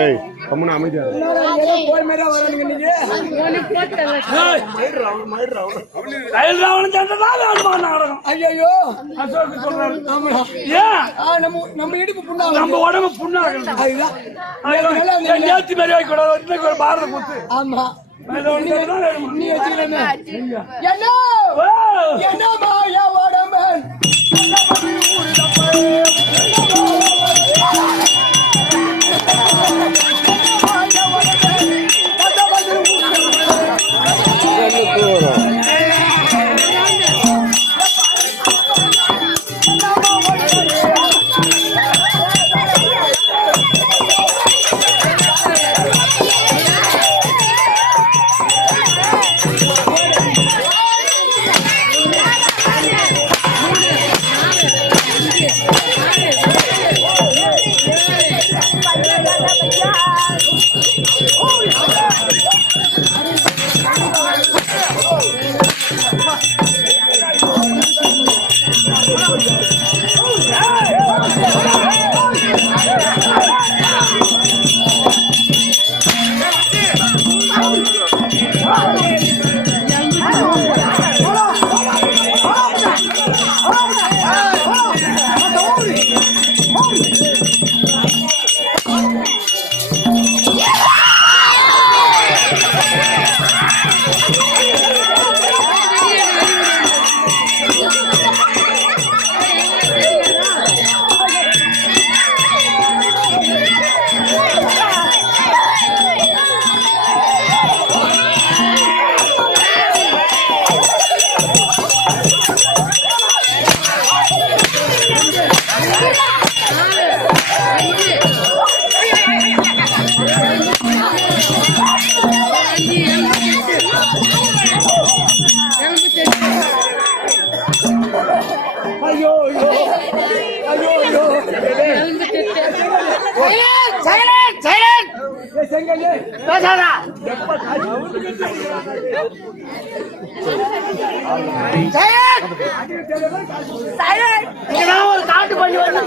ஏய் கம்முன அமைதியா போய் மேல வரானுங்க நீங்க ரயில் ராவணன் சண்டை நாடகம். ஐயோ அசோக் சொல்றாரு. ஆமா ஏன் நம்ம இடுப்பு புண்ணா நம்ம உடம்பு புண்ணாகணும். அதுதான் நேர்த்தி மாதிரி வைக்கூடாது. இன்னைக்கு ஒரு பாரத குத்து. ஆமா நீ வச்சுக்கலாமே என்ன மாயா உடம்பன் காட்டு பண்ணி வந்து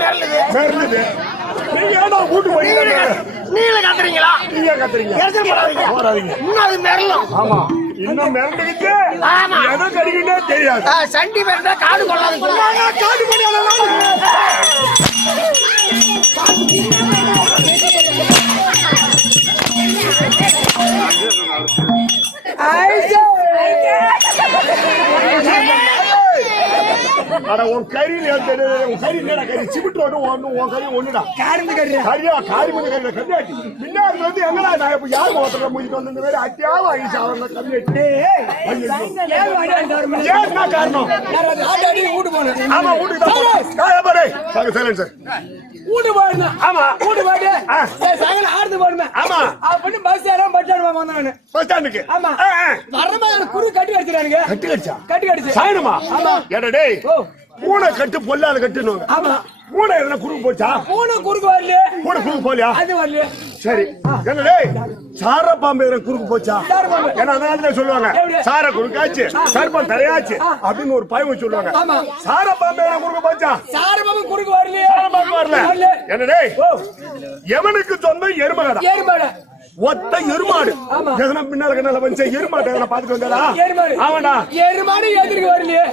நீங்க கத்துறீங்களா? நீங்க கத்துறீங்க இன்னும் அது மெரலாம். ஆமா இன்னும் மிரண்டுக்கிட்டு எதை கடிக்கிட்டே தெரியாது. சண்டி மிரண்டா காடு கொள்ளாது. காடு அட உன் கறி கறி சிமிட்டோடு உன் கறி ஒண்ணுடா. கரியா காரி மணி கறி கம்மியாச்சு. பின்னாடி வந்து எங்கடா நான் இப்ப யாரு ஓட்டுற முடிச்சுட்டு வந்து இந்த மாதிரி அத்தியாவ ஆயிடுச்சு. அவங்க கம்மியாச்சு. ஏன்னா காரணம் வீட்டு போனேன். ஆமா வீட்டுக்கு தான் சார் வீட்டு போயிருந்தேன். ஆமா வீட்டு போயிட்டு சாயங்காலம் ஆடுது போடுவேன். ஆமா பண்ணி பஸ் ஏறாம பஸ் ஸ்டாண்ட் வந்தானு. பஸ் ஸ்டாண்டுக்கு ஆமா வரமா குரு கட்டி அடிச்சிடானுங்க. கட்டி அடிச்சு சாயணுமா? ஆமா ஏடா பூனை கட்டு பொல்லாத கட்டுன்னு. ஆமா பூனை எதுனா குறுக்கு போச்சா? பூனை குறுக்கு வரல. பூனை குறுக்கு போலியா? அது வரல. சரி என்னடே சார பாம்பு எதுனா குறுக்கு போச்சா? ஏன்னா அதனால சொல்லுவாங்க சார குறுக்காச்சு சர்ப்பம் தரையாச்சு அப்படின்னு ஒரு பயம் சொல்லுவாங்க. ஆமா சார பாம்பு எதுனா குறுக்கு போச்சா? சார பாம்பு குறுக்கு வரல. சார பாம்பு வரல. என்னடே எவனுக்கு சொந்த எருமகடா. ஏறுமாடு ஒத்த எருமாடு எதனா பின்னால கண்ணால வந்து எருமாடு எதனா பாத்துட்டு வந்தாரா? ஆமாடா எருமாடு எதிர்க்கு வரலையே.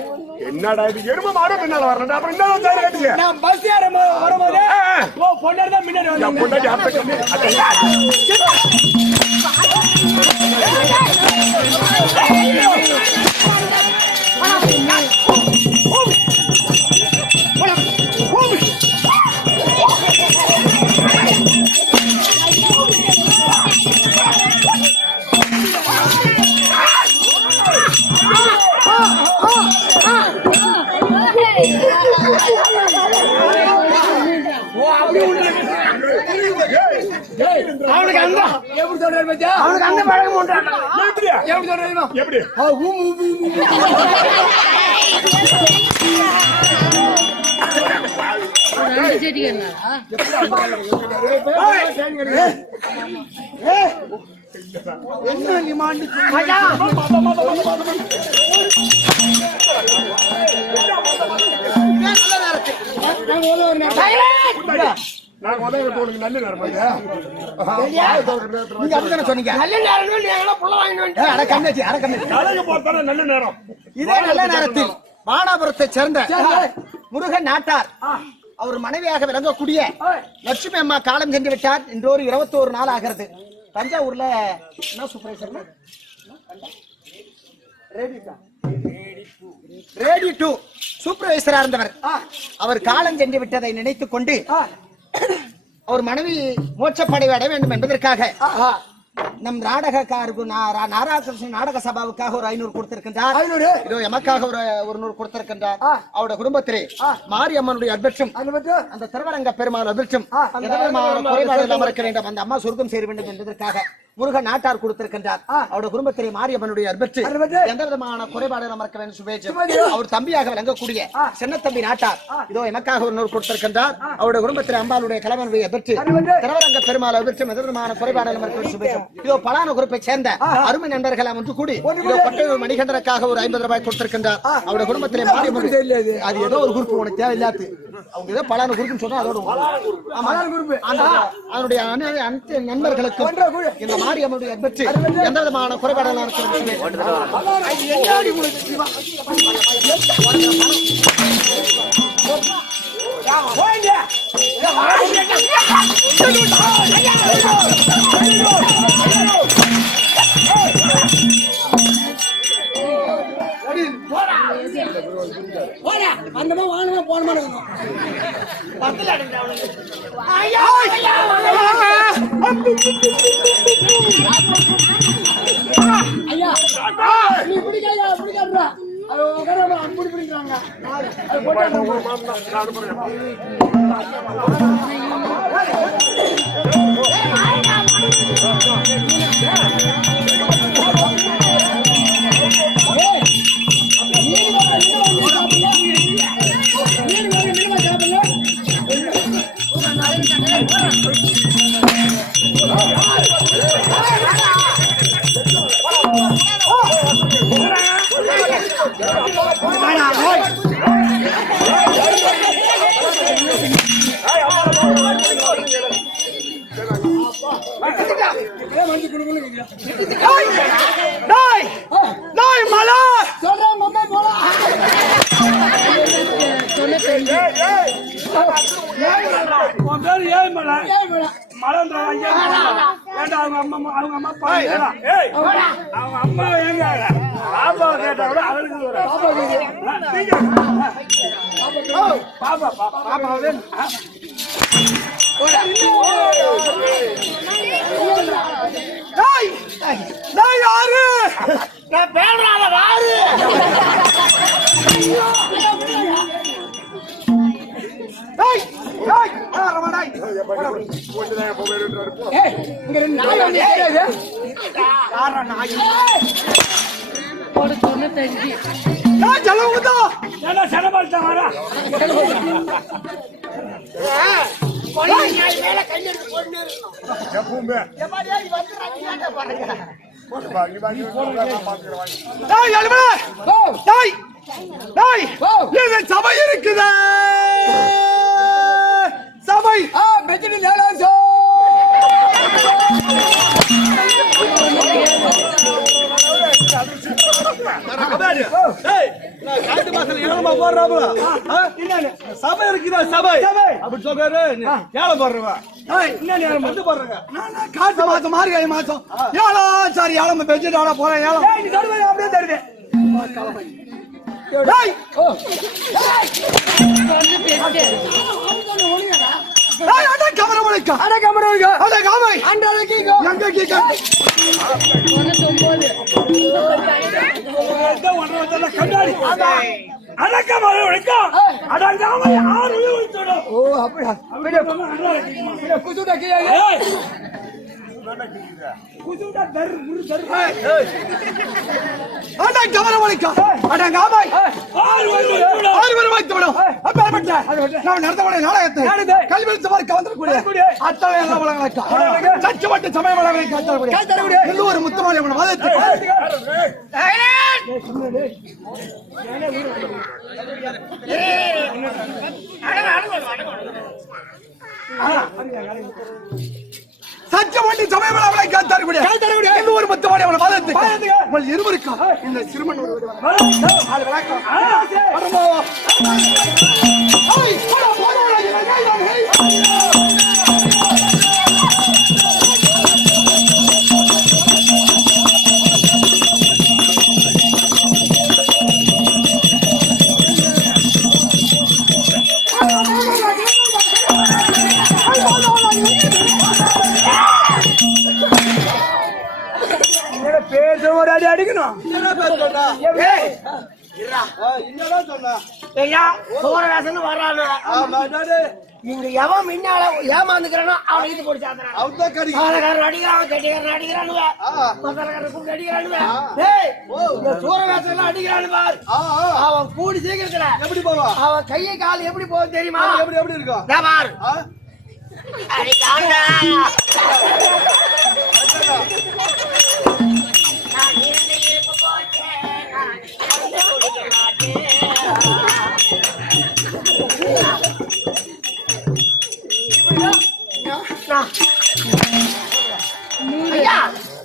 என்னடா இது எரும மாடு பின்னால வரணும். அப்புறம் என்ன சார் கேட்டீங்க? நான் பஸ் ஏற வரும்போது பொண்ணு தான் முன்னாடி வந்தாங்க. பொண்டாட்டி அத்தை கம்மி அவனுக்கு அந்த எப்படி சொல்றாரு பத்தியா? அவனுக்கு அந்த பழக்கம் பண்றாங்க. எப்படி சொல்றீங்க? எப்படி என்ன டிமாண்ட்? நான் உதவி உனக்கு நல்ல நேரம் நீங்க அப்படித்தானே சொன்னீங்க. நல்ல நேரம் நீங்க புள்ள வாங்கிட்டு அட கண்ணாச்சி கடைக்கு போறதான நல்ல நேரம். இதே நல்ல நேரத்தில் வானாபுரத்தை சேர்ந்த முருகன் நாட்டார் அவர் மனைவியாக விளங்கக்கூடிய லட்சுமி அம்மா காலம் சென்று விட்டார். இன்றொரு 21 நாள் ஆகிறது. தஞ்சாவூர்ல என்ன சூப்பர்வைசர் ரேடி 2 சூப்பர்வைசரா இருந்தவர். அவர் காலம் சென்று விட்டதை நினைத்துக் கொண்டு அவர் மனைவி மோட்சப்படை அடைய வேண்டும் என்பதற்காக நம் நாடகக்காருக்கு நாராகிருஷ்ணன் நாடக சபாவுக்காக ஒரு 500 கொடுத்திருக்கின்றார். இதோ எமக்காக ஒரு 100 கொடுத்திருக்கின்றார். அவருடைய குடும்பத்திலே மாரியம்மனுடைய அபட்சம், அந்த திருவரங்க பெருமாள் அபட்சம், குறைபாடு இல்லாமல் இருக்க வேண்டும், அந்த அம்மா சொர்க்கம் சேர வேண்டும் என்பதற்காக முருகன் நாட்டார் கொடுத்திருக்கின்றார். அவருடைய குடும்பத்திலே மாரியம்மனுடைய அபட்சம் எந்த விதமான குறைபாடு இல்லாமல் இருக்க வேண்டும் சுபேஜம். அவர் தம்பியாக விளங்கக்கூடிய சின்ன தம்பி நாட்டார் இதோ எமக்காக ஒரு 100 கொடுத்திருக்கின்றார். அவருடைய குடும்பத்திலே அம்பாளுடைய கலவனுடைய அபட்சம், திருவரங்க பெருமாள் அபட்சம் எந்த விதமான குறைபாடு இல்லாமல் இருக்க வேண்டும் சுபேஜம். இதோ பலான குறிப்பை சேர்ந்த அருமை நண்பர்கள் ஒன்று கூடி பட்டையூர் மணிகண்டனுக்காக ஒரு 50 ரூபாய் கொடுத்திருக்கின்றார். அவருடைய குடும்பத்திலே மாரியம்மன் அது ஏதோ ஒரு குரூப் உனக்கு தேவையில்லாது, அவங்க ஏதோ பலான குரூப்னு சொன்னா அதோட அதனுடைய நண்பர்களுக்கு இந்த மாரியம்மனுடைய அன்பற்று எந்த விதமான குறைபாடுகளாக இருக்கிறது. அந்தமா வாங்கமா போனமா ஐயா நீ பிடிக்காயா பிடிக்காதுடா அது உட்கார அப்படி பிடிக்கிறாங்க சபை இருக்குதா சபை சபை இருக்குதா சபை அப்படி சொல்றாரு ஏழை போடுறவா காட்டு மாசம் மார்கழி மாசம் ஏழம் சாரி ஏழம் பெஞ்சிட்டு போறேன் ஏழம் அப்படியே தருவேன் ஒரு முத்தமான சத்தியமண்டி சமயம் அவளை காத்தாருக்கூடிய இன்னொரு 10 வாடி அவளை மதத்துக்கு உங்கள் இருவருக்கும் இந்த சிறுமன் ஒரு பேர் அடி அடிக்கணும். இங்க எவன் முன்னால ஏமாந்துக்கிறானோ அவன் இது போட்டு சாப்பிடுறான். அடிக்கிறான் கெட்டிக்காரன் அடிக்கிறானுவ அடிக்கிறானுவ சூரவேசம் அடிக்கிறானு பாரு. அவன் கூடி சீக்கிரத்துல எப்படி போவா அவன் கையை கால் எப்படி போகும் தெரியுமா? எப்படி எப்படி இருக்கும் பாரு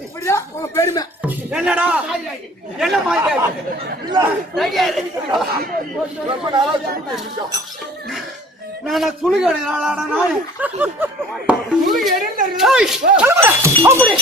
இப்படிதான் உங்க பெருமை. என்னடா என்ன மாதிரி நான் சுழுக எடுக்கிறாளா நான் சுழுக எடுங்க அப்படி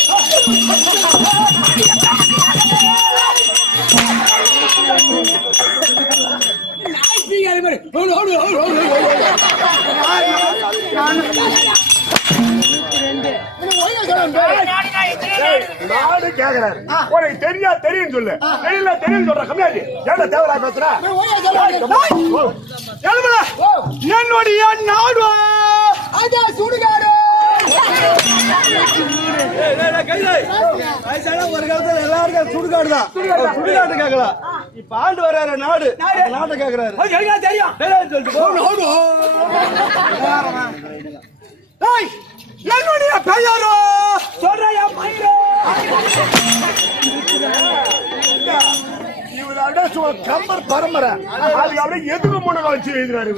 நாடு கேக்குறாரு உனக்கு தெரியும் சொல்லு தெரியல தெரியும் சொல்ற கம்மியாச்சு ஏன்டா தேவரா பேசுற என்னுடைய நாடு சுடுகாடு ஒரு காலத்துல எல்லாருக்கும் சுடுகாடுதான் சுடுகாடு கேட்கலாம் இப்ப ஆண்டு வர்றாரு நாடு நாட்டை கேக்குறாரு தெரியும் சொல்லிட்டு என்னுடைய பெயரோ சொல்றையா மயிரோ கம்பர் பரம்பரை அதுக்கு அப்படியே எதுக்கு முன்னாடி வச்சு எழுதுறாரு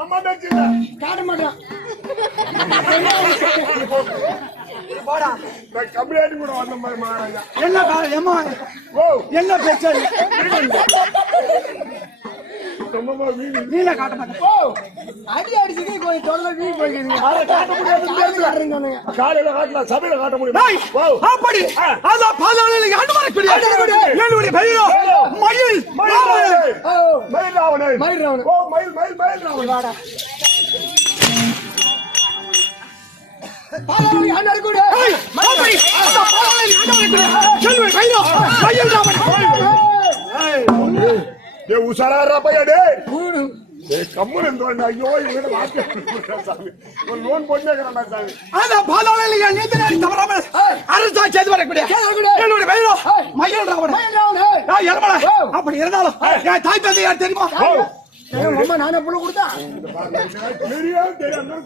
அம்மா காட்ட மாட்டான் கம்மியாடி கூட வந்த மாதிரி மகாராஜா என்ன பிரச்சனை வீணை காட்ட மாட்டேன் அடி அடிச்சுட்டு கொஞ்சம் தொல்லை வீண் போய்க்கிறீங்க. காட்ட முடியாது காலையில காட்டலாம் சபையில காட்ட முடியும் அப்படி அதான் பாதாள அனுமதி என்னுடைய பெயரோ மயில் மயில் ராவணன் மயில் ராவணன். ஓ மயில் மயில் மயில் ராவணன் பாதாள அண்ணன் கூட அப்படி என்னுடைய பெயரோ மயில் ராவணன் உஷாரா பையா டே கம்முன்னு ஐயோ இவங்க ஒரு லோன் போட்டே சாமி அதான் பாதாள நீதிநெறி தவறாமல் அரசா செய்து வரக்கூடிய என்னுடைய பெயரோ மயில் ராவணன் அப்படி இருந்தாலும் என் தாய் தந்தை யார் தெரியுமா அம்மா நானே புள்ள கொடுத்தா தெரியும்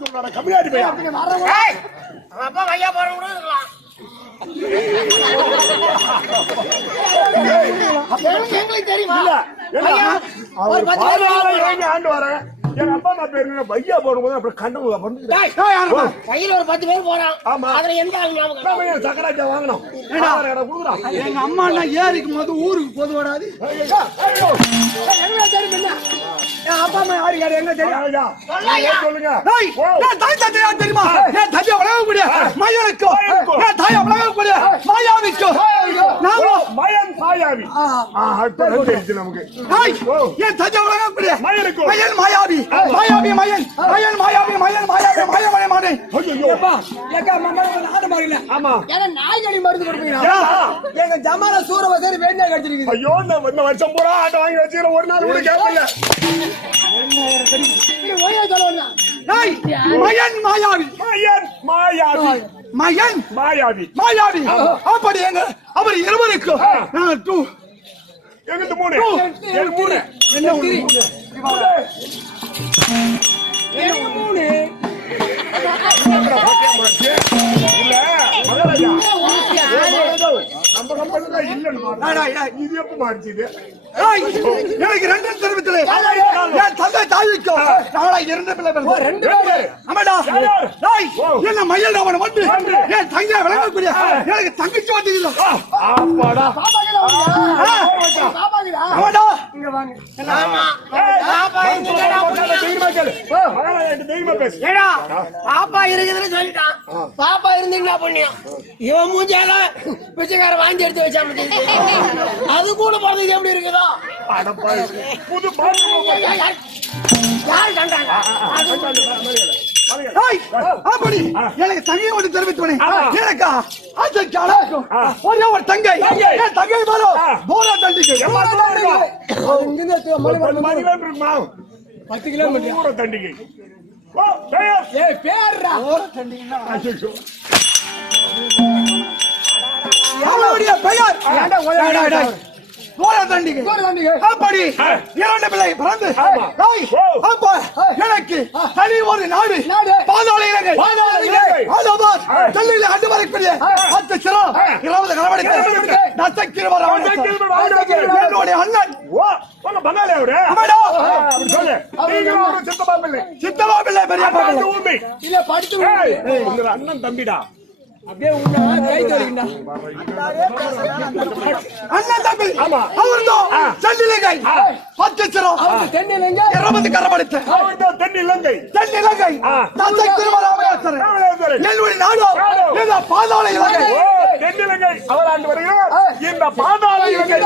சொல்றாங்க கம்மியாடி பையா அப்பா ஐயா போற எங்களுக்கு தெரியுமா ஆண்டு வரேன் என் அப்பா அம்மா பேரு பையா போடும்போது அப்படி கண்டு கையில ஒரு 10 பேர் போறான். ஆமா அதுல எந்த ஆள் சக்கராஜா வாங்கணும் எங்க அம்மா ஏரிக்கும் போது ஊருக்கு பொது வராது அப்பா அம்மா யாரு எங்க தெரியும் சொல்லுங்க தாய் தந்தை யார் தெரியுமா என் தந்தை உலகக்கூடிய மயனுக்கு என் தாய் உலகக்கூடிய மாயாவிக்கு மயன் மாயாவி நமக்கு என் தந்தை உலகக்கூடிய மயனுக்கு மயன் மாயாவி மாயாவி மயன் மயன் மாயாவி மயன் மாயாவி மய மய மானே ஆமா நாய்கடி மருந்து கொடுப்பீங்க எங்க ஜமால சூரவசரி வேண்டிய கடிச்சிருக்கு. ஐயோ இந்த வருஷம் பூரா ஆட்டை வாங்கி வச்சுக்கிற ஒரு நாள் கூட கேட்கல மயன் மாயாவி மயன் மாயாவி மயன் மாயாவி மாயாவி அப்படி எங்க அவர் இருவருக்கு நான் டூ எங்கிட்ட மூணு என்ன மூணு இல்ல மகாராஜா நம்ம கம்பெனில இல்லன்னு இது எப்ப மாறிச்சுது? எனக்கு ரெண்டு தெரிவித்தல என் தந்தை தாய்க்கும் நாளை இரண்டு பிள்ளை ரெண்டு பேரு. ஆமாடா என்ன மயில் அவன் வந்து என் தங்கை விளங்கக்கூடிய எனக்கு தங்கச்சி வந்து ஆமாடா ஆமாடா இங்க வாங்க. தெய்வமா பேசு. ஏடா பாப்பா இருக்குதுன்னு சொல்லிட்டான். பாப்பா இருந்தீங்கன்னா புண்ணியம். இவன் மூஞ்சால பிச்சைக்கார வாங்கி எடுத்து வச்சா அது கூட போறதுக்கு எப்படி இருக்குதோ புது பாட்டு யாரு கண்டாங்க? அப்படி எனக்கு தங்கை ஒன்று தெரிவித்தவனே எனக்கு ஆசைக்கு அழகும் ஒரே ஒரு தங்கை என் தங்கை வரும் போரா தண்டிக்கு இங்கிருந்து மணி 10 கிலோமீட்டர் தண்டிகை ஏய் பேர்ரா அவளுடைய பெயர் போரா தண்டிகை அப்படி இரண்டு பிள்ளை பிறந்து அப்ப எனக்கு தனி ஒரு நாடு பாதாள இலங்கை டெல்லியில அண்டு வரக்கூடிய 10 சிரம் 20 கலவடைக்கு நசக்கிரவர் என்னுடைய அண்ணன் பங்காளி அவரு சொல்லு சித்தமா பிள்ளை பெரியப்பா பிள்ளை இல்ல படிச்சு உங்க அண்ணன் தம்பிடா அப்படியே உன்ன கை தரிங்கடா. அண்ணன் தம்பி அவர்தான் சென்னிலங்கை 10 சிரம் அவரு தென்னிலங்க 20 கலவடைக்கு தென்னிலங்கை தென்னிலங்கை நசக்கிரவர் அமைச்சர் என்னுடைய நாடு இந்த பாதாள இலங்கை தென்னிலங்கை அவர் ஆண்டு வருகிறார் இந்த பாதாள இலங்கை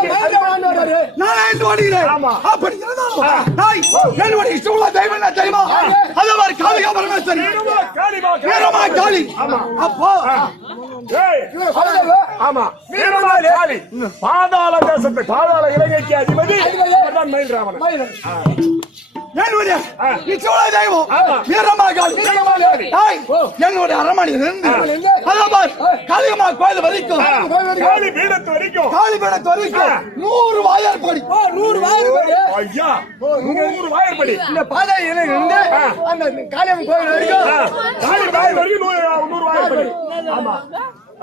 நான் ஆண்டு வருகிறேன் அப்படி இருந்தாலும் தாய் என்னுடைய இஷ்டமுள்ள தெய்வம் என்ன தெரியுமா அது மாதிரி காளிகா பரமேஸ்வரி வீரமா காளி அப்போ ஆமா வீரமா காளி பாதாள தேசத்து பாதாள இலங்கைக்கு அதிபதி மயில் என்னுடைய இஷ்டமுள்ள தெய்வம் வீரமா காளி தாய் என்னுடைய அரண்மனையில் இருந்து காளியம்மா கோயில் வரைக்கும் காளி பீடத்து வரைக்கும் 100 வாயாற்படி 100 வாயிற்படி ஐயா 100 வாயாற்படி இந்த பாதையில இருந்து அந்த காளியம்மன் கோயில் வரைக்கும் காளி வாயில் வரைக்கும் 100 வாயாற்படி ஆமா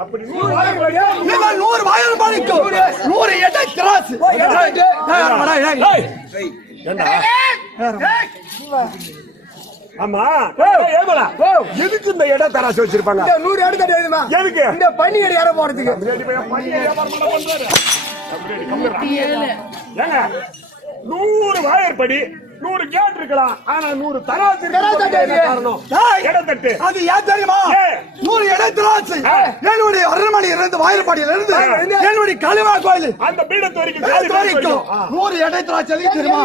அப்படி 100 வாயாற்படி 100 வாயாற்படிக்கும் 100 எடை திராசு ஆமா ஏமலா எதுக்கு இந்த இடம் தராசு வச்சிருப்பாங்க? 100 இடம் தெரியுமா? எதுக்கு? இந்த பன்னி அடி யார போறதுக்கு. ஏங்க 100 வாயற்படி 100 கேட் இருக்கலாம் ஆனா 100 தராசு காரணம் இடத்தட்டு அது ஏன் தெரியுமா 100 எடை திராசு என்னுடைய அரண்மனையில் இருந்து வாயிற்பாடியில் இருந்து என்னுடைய காளியம்மா கோயில் அந்த பீடத்து வரைக்கும் 100 எடை திராட்சை எதுக்கு தெரியுமா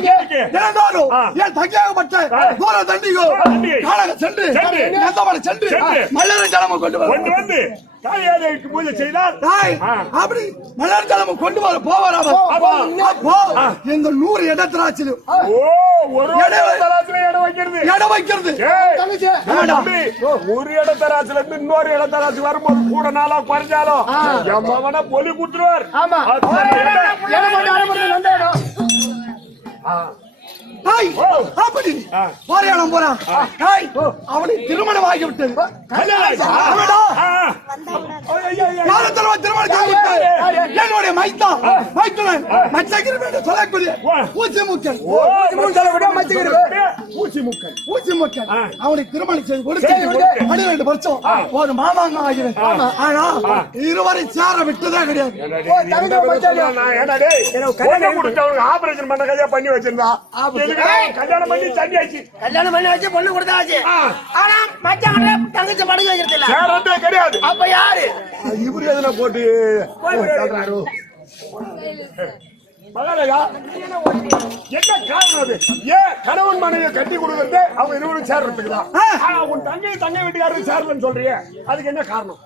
இருந்தாலும் என் தங்கியாகப்பட்ட தூர தண்டிகோ காலக சென்று நந்தமலை சென்று மல்லரை ஜலமும் கொண்டு வந்து காளியாதேவிக்கு பூஜை செய்தால் அப்படி மலர் ஜலமும் கொண்டு வர போவாராம் அப்போ இந்த 100 எடை திராட்சையிலும் ஒரு இடம் வைக்கிறது ஒரு இட தராசுல இருந்து இன்னொரு இட தராசு வரும்போது கூட நாளா குறைஞ்சாலும் எம்மவன பொலி குடுத்துருவார். அப்படி பாரியாளம் போறான் அவனுக்கு திருமணம் ஆகிவிட்டது என்னுடைய மைத்தா மைத்துனன் மச்சகிரி சொல்லக்கூடிய ஊசி முக்கன் அவனுக்கு திருமணம் செய்து கொடுத்து 12 வருஷம் ஒரு மாமாங்க ஆகிறேன் ஆனா இருவரை சேர விட்டதே கிடையாது. ஆபரேஷன் பண்ண கையா பண்ணி வச்சிருந்தா கல்யாணம் பண்ணி தண்ணியாச்சு கல்யாணம் பண்ணி வச்சு பொண்ணு கொடுத்தாச்சு. ஆனா மச்சான் தங்கச்சி படுக்க வைக்கிறது கிடையாது. அப்ப யாரு இவரு எதுனா போட்டு மகாராஜா என்ன காரணம் அது? ஏன் கணவன் மனைவியை கட்டி கொடுக்கறது அவங்க இருவரும் சேர்றதுக்குதான் உன் தங்கை வீட்டுக்காரரு சேரலன்னு சொல்றிய அதுக்கு என்ன காரணம்?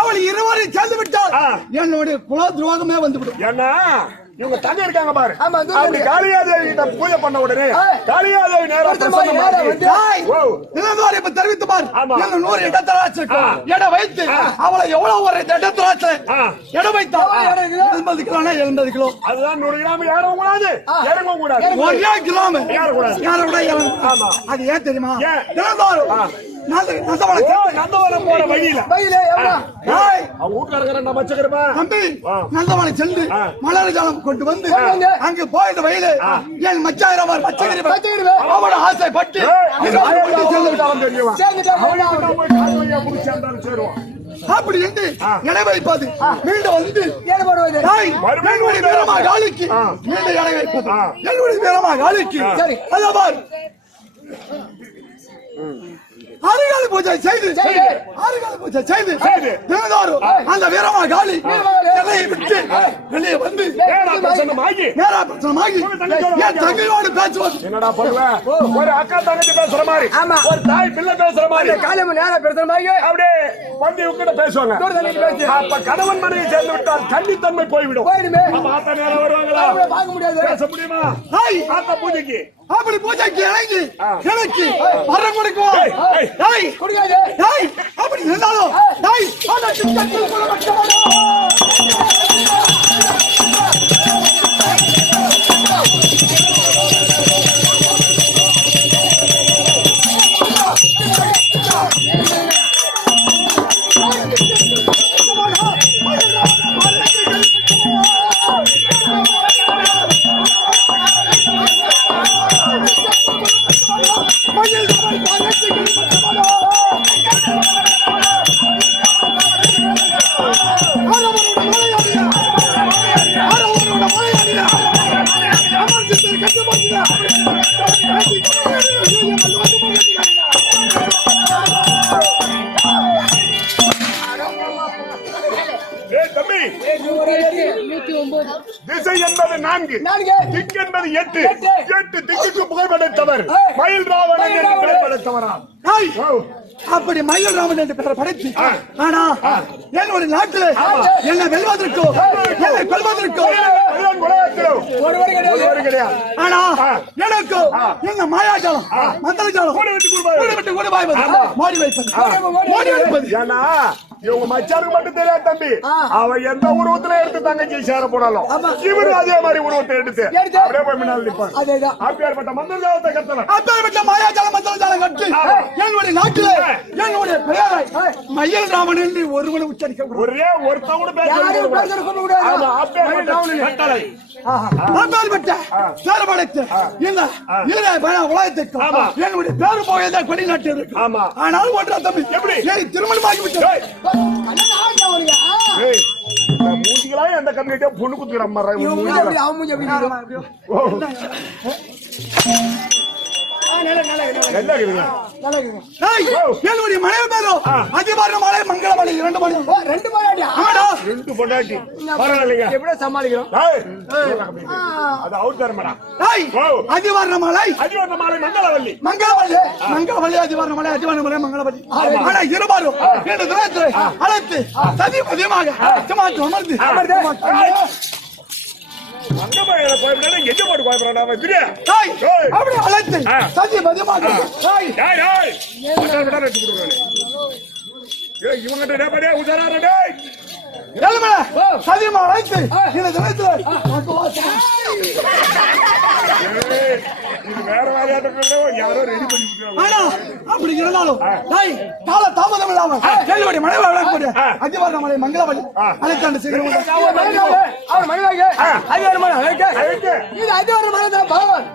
அவள் இருவரும் சேர்ந்து விட்டால் என்னுடைய குல துரோகமே வந்துவிடும். என்ன இவங்க தங்க இருக்காங்க பாரு அப்படி காளியாதேவி கிட்ட பூஜை பண்ண உடனே காளியாதேவி நேரம் தெரிவித்து பாரு 100 இடத்தராட்சி இடம் வைத்து அவளை எவ்வளவு ஒரு இடத்தராட்சி இடம் வைத்தா 80 கிலோ 80 கிலோ அதுதான் 100 கிராம் ஏறவும் கூடாது இறங்கவும் கூடாது 1 கிலோ அது ஏன் தெரியுமா நந்தவனம் போற வழியில வயலே எவ்வளோ அவங்க வீட்டுல நான் வச்சுக்கிறப்ப தம்பி நந்தவனை சென்று மலர் ஜலம் கொண்டு வந்து அங்கு போயிட்டு வயலு என் மச்சாயிரமார் மச்சகிரி அவனோட ஆசைப்பட்டு அப்படி என்று இணை வைப்பது மீண்டும் வந்து என்னுடைய வீரமா காலிக்கு மீண்டும் இணை வைப்பது என்னுடைய வீரமா காலிக்கு அதவார் ஆறுகால பூஜை செய்து தினந்தோறும் அந்த வீரமா காளி எல்லையை விட்டு வெளியே வந்து நேரா பிரசன்னமாகி என் தங்கையோடு பேசுவது. என்னடா பண்ணுவேன்? ஒரு அக்கா தங்கச்சி பேசுற மாதிரி, ஒரு தாய் பிள்ளை பேசுற மாதிரி, காலையில நேரா பேசுற மாதிரி அப்படியே வந்து உங்ககிட்ட பேசுவாங்க. அப்ப கணவன் மனைவி சேர்ந்து விட்டால் கன்னித்தன்மை போய்விடும். அப்ப ஆத்தா நேரம் வருவாங்களா? பார்க்க முடியாது. பேச முடியுமா? ஆத்தா பூஜைக்கு அப்படி பூஜைக்கு இறங்கி எனக்கு வரம் கொடுக்குவோம். அப்படி இருந்தாலும் திசை என்பது 4, திக்கு என்பது 8, 8 திக்குக்கு புகழ்படைத்தவர் மயில் ராவணன் என்று பெயர் படைத்தவரா? அப்படி மயில் ராமன் என்று பெயர் படைத்து, ஆனா என்னுடைய நாட்டில் என்னை வெல்வதற்கோ என்னை கொல்வதற்கோ ஒருவர் கிடையாது. ஆனா எனக்கு என்ன மாயாஜாலம் மந்திரஜாலம் மோடி வைப்பது. ஏன்னா இவங்க மச்சாருக்கு மட்டும் தெரியாது தம்பி, அவன் எந்த உருவத்துல எடுத்து தங்கச்சி சேர போனாலும் இவரு அதே மாதிரி உருவத்தை எடுத்து அப்படியே போய் முன்னால் நிற்பாங்க. அப்பேற்பட்ட மந்திரஜாலத்தை கட்டணும், அப்பேற்பட்ட மாயாஜாலம் மந்திரஜாலம் கட்டு என்னுடைய நாட்டில் என்னுடைய பெயரை மயில் ராமன் என்று ஒருவனை உச்சரிக்க ஒரே ஒருத்தன் கூட பேச உலகத்திற்கு என்னுடைய பேரு போயதே வெளிநாட்டு இருக்கு. ஆனால் ஒன்றா தம்பி எப்படி திருமணமாகிவிட்டது மூஞ்சிகளா எந்த கண்ணிட்டே பொண்ணு குத்துக்கிற மாதிரி என்னுடைய மனைவி பேரும் அதிபார மலை மங்களமலை 2 மணி 2 பொண்டாட்டி பரவாயில்லைங்க எப்படி சமாளிக்கிறோம்? அது அவுட் தரமாடா. அதிவாரண மலை மங்களவல்லி அதிவாரண மலை மங்களவல்லி. ஆனா இருபாரும் 2 தினத்தை அழைத்து சதி மதியமாக அமர்ந்து அப்படி அழைத்து சதி மதியமாக சதியமா அழைத்து இந்த தினத்தில் யாரோ ரெடி பண்ணி அப்படி இருந்தாலும் கால தாமதம் இல்லாமல் கேள்வி மனைவி விளக்கக்கூடிய அதிவாரண மலை மங்களவல்லி அழைத்தாண்டு செய்கிறோம். அவர் மனைவி அதிகார மலை இது அதிகார மலை தான் பகவான்.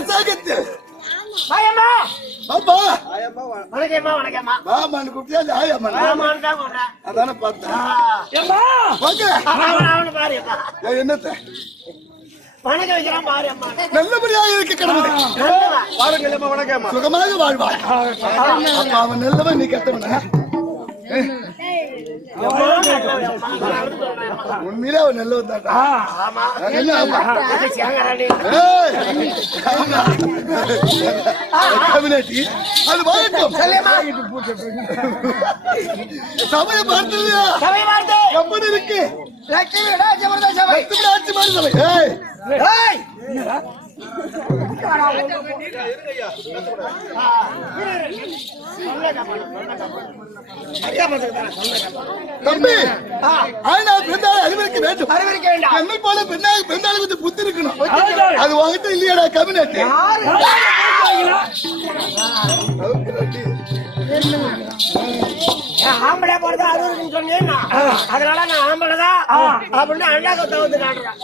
வசகத்தில் வாயம்மா. அப்பா வணக்கம்மா, வணக்கம்மா. மாமான்னு கூப்பிட்டியா இல்ல ஆயாமா ஆமான்னு தான் கூப்பிட்டேன். அதானே பார்த்தேன் ஏம்மா வாங்க அவனை பாரு அம்மா. என்னத்த வணக்கம் வைக்கிறான் பாரு அம்மா. நல்லபடியாக இருக்க கடவுளே நல்லவா. சுகமாக வாழ்வாய் அப்ப அவன் நல்லவன் நீ கெட்டவன அம்மா, நல்லவன் அம்மா. நான் அவனுக்கு சொல்றேன் அம்மா. உண்மையிலே அவன் நல்லவன் தான்டா ஆமா. என்ன ஆமா? அது சேங்கராணி. ஏய், கவினாட்டி, அது வாங்கட்டும். சபையை பார்த்தலையா? சபை வார்த்தை. எப்படி இருக்கு? லட்சுமி ராஜவர்தன சபை. லட்சுமி ஆட்சி மாதிரி சபை. ஏய், ஏய். தம்பி, ஆனா பெண்ணால் அறிவிக்க வேண்டும். அறிவிக்க வேண்டாம். என்னை போல பெண்ணால் கொஞ்சம் புத்தி இருக்கணும். அது வாங்கிட்டு இல்லையாடா கவினாட்டி? ஆம்பளை போறது அறுவதுன்னு சொன்னீங்கன்னா அதனால நான் ஆம்பளைதான் அப்படின்னு அண்ணாக்க தவிர்த்து காட்டுறேன்.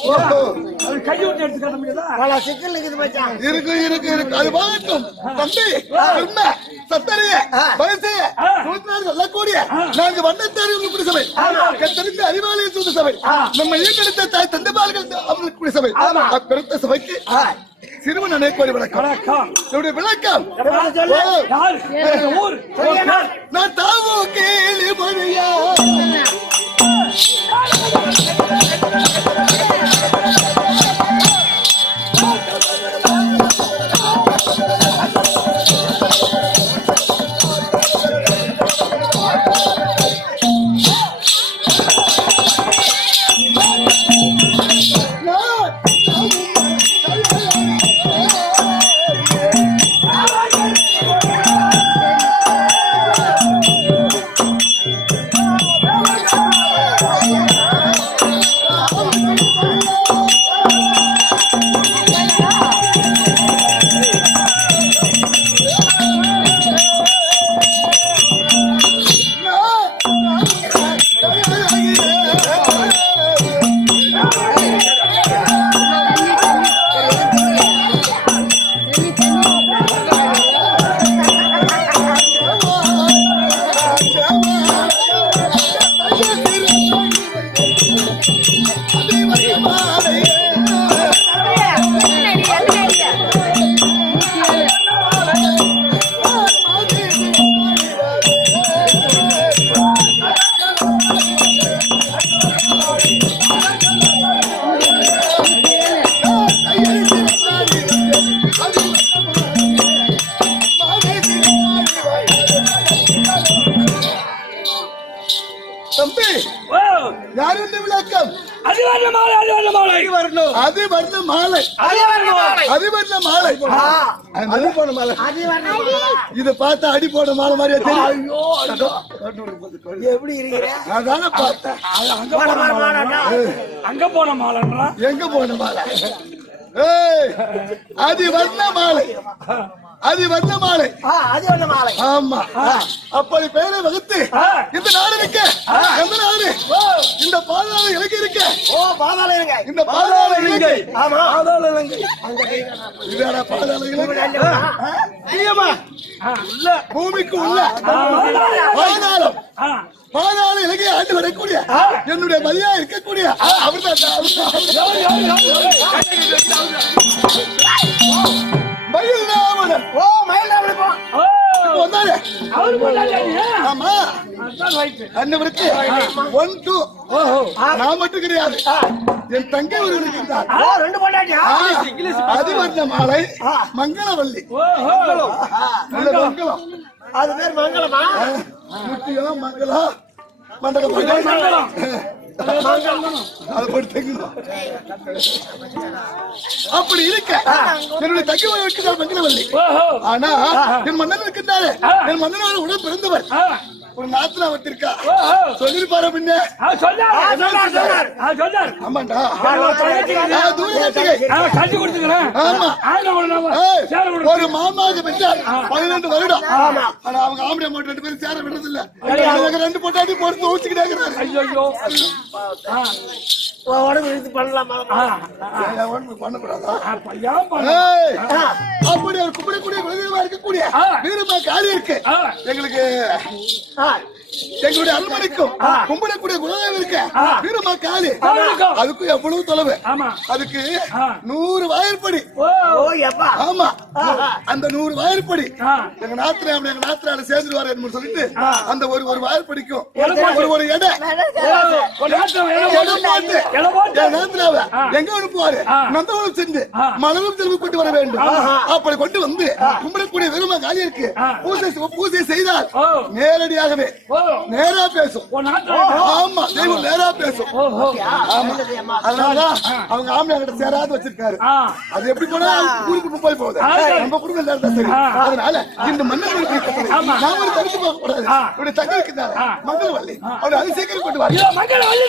அது கை விட்டு எடுத்து கட்ட முடியாதா? பல சிக்கல் இருக்குது மச்சான். இருக்கு அது வாங்கட்டும். தம்பி, பெண்ண, சத்தரிய, வயசைய, சூத்திரர்கள் சொல்லக்கூடிய நான்கு வண்ணத்தாரி கூடிய சபை, கத்தறிந்த அறிவாலய சூத்த சபை, நம்ம ஈட்டெடுத்த தாய் தந்தைமார்கள் அவர்களுக்கு கூடிய சபை, பெருத்த சபைக்கு சிறுவன் அனைத்து விளக்கம். வணக்கம். என்னுடைய விளக்கம் யார்? எங்க ஊர். நான் தாவோ கேளு மொழியா தம்பி, யார் இந்த விளக்கம்? அது வர்ண மாலை, அது வர்ண மாலை. அது வர்ண மாலை, அது வர்ண மாலை, அது போன மாலை. இத பார்த்தா அடி போன மாலை மாதிரியே தெரியும். எப்படி இருக்கிற? அதான பார்த்தேன். அங்க போன மாலைன்னா அங்க போன மாலைன்றா. எங்க போன மாலை? ஏய், அது வர்ண மாலை, அது வர்ண மாலை. அது ஒண்ணு மாலை. ஆமா, அப்படி பேரை வகுத்து இந்த நாடு இருக்க, எந்த நாடு? இந்த பாதாள இலங்கை இருக்க. ஓ, பாதாள இலங்கை. இந்த பாதாள இலங்கை. ஆமா. பாதாள இலங்கை. இதோட பாதாள இலங்கை. நீயமா உள்ள பூமிக்கு உள்ள பாதாளம், பாதாள இலங்கை ஆண்டு வரக்கூடிய என்னுடைய மதியா இருக்கக்கூடிய அவர்தான் மயில்ராமன். ஓ, மயில்ராமன் போ. வந்தாரு. அவரு போட்டாங்க. ஆமா, அதான் ரைட். அண்ணவருக்கு 1 2 நான் மட்டும் கிடையாது, என் தங்கை ஒரு இருக்கின்றார். ஓ, ரெண்டு பொண்டாட்டியா? அது வந்த மாலை மங்களவல்லி. நல்ல மங்களம். அது பேர் மங்களமா? முட்டியம் மங்களம் மண்டலம் மங்களம். அதை போட்டு தெங்கணும். அப்படி இருக்க என்னுடைய தங்கை வைக்கிறார் மங்களவல்லி. ஆனா என் மன்னன் இருக்கின்றாரு, என் மன்னனோட உடன் பிறந்தவர் ஒரு நாத்துல வந்திருக்கா. சொல்லிருப்பாரு பின்ன. சொன்னார். ஆமாண்டா, தூரம் கட்டி கொடுத்துக்கிறேன். ஆமா. ஆனா ஏய், சேர விடு. ஒரு மாமாவுக்கு பெற்றார் 12 வருடம். ஆனா அவங்க ஆம்பளை மட்டும் 2 பேரும் சேர விடுறது இல்ல. எனக்கு 2 பொட்டாட்டி பொறுத்து ஊச்சிக்கிட்டே இருக்கிறாரு. ஐயோ உடம்பு இது பண்ணலாமா? ஏன் ஒண்ணும் பண்ணக்கூடாதா? ஏன் பண்ண ஏய், அப்படி ஒரு கும்பிடக்கூடிய குலதெய்வமா இருக்கக்கூடிய வீரமா காளி இருக்கு எங்களுக்கு. எங்களுடைய அரண்மனைக்கும் கும்பிடக்கூடிய குலதெய்வம் இருக்கு வீரமா காளி. அதுக்கும் எவ்வளவு தொலைவு? ஆமா. அதுக்கு 100 வாயிற்படி. ஆமா, அந்த 100 வாயிற்படி எங்க நாத்திரால சேர்ந்துருவாரு என்று சொல்லிட்டு அந்த ஒரு வாயிற்படிக்கும் ஒரு எடை எங்க அனுப்புவாரு? நந்தவனம் சென்று மலரும் திரும்பி கொண்டு வர வேண்டும். அப்படி கொண்டு வந்து கும்பிடக்கூடிய வெறுமை காலி இருக்கு. பூஜை செய்தால் நேரடியாகவே நேரா பேசும். ஆமா, தெய்வம் நேரா பேசும். அதனாலதான் அவங்க ஆம்பளை கிட்ட சேராது வச்சிருக்காரு. அது எப்படி போனா ஊருக்கு போய் போகுது. நம்ம குடும்பம் தான் சரி. அதனால இந்த மன்னர்கள் நாம ஒரு கருத்து பார்க்க கூடாது. இப்படி தங்க இருக்கிறாரு மங்களவள்ளி, அவர் அது சீக்கிரம் கொண்டு வர மங்களவள்ளி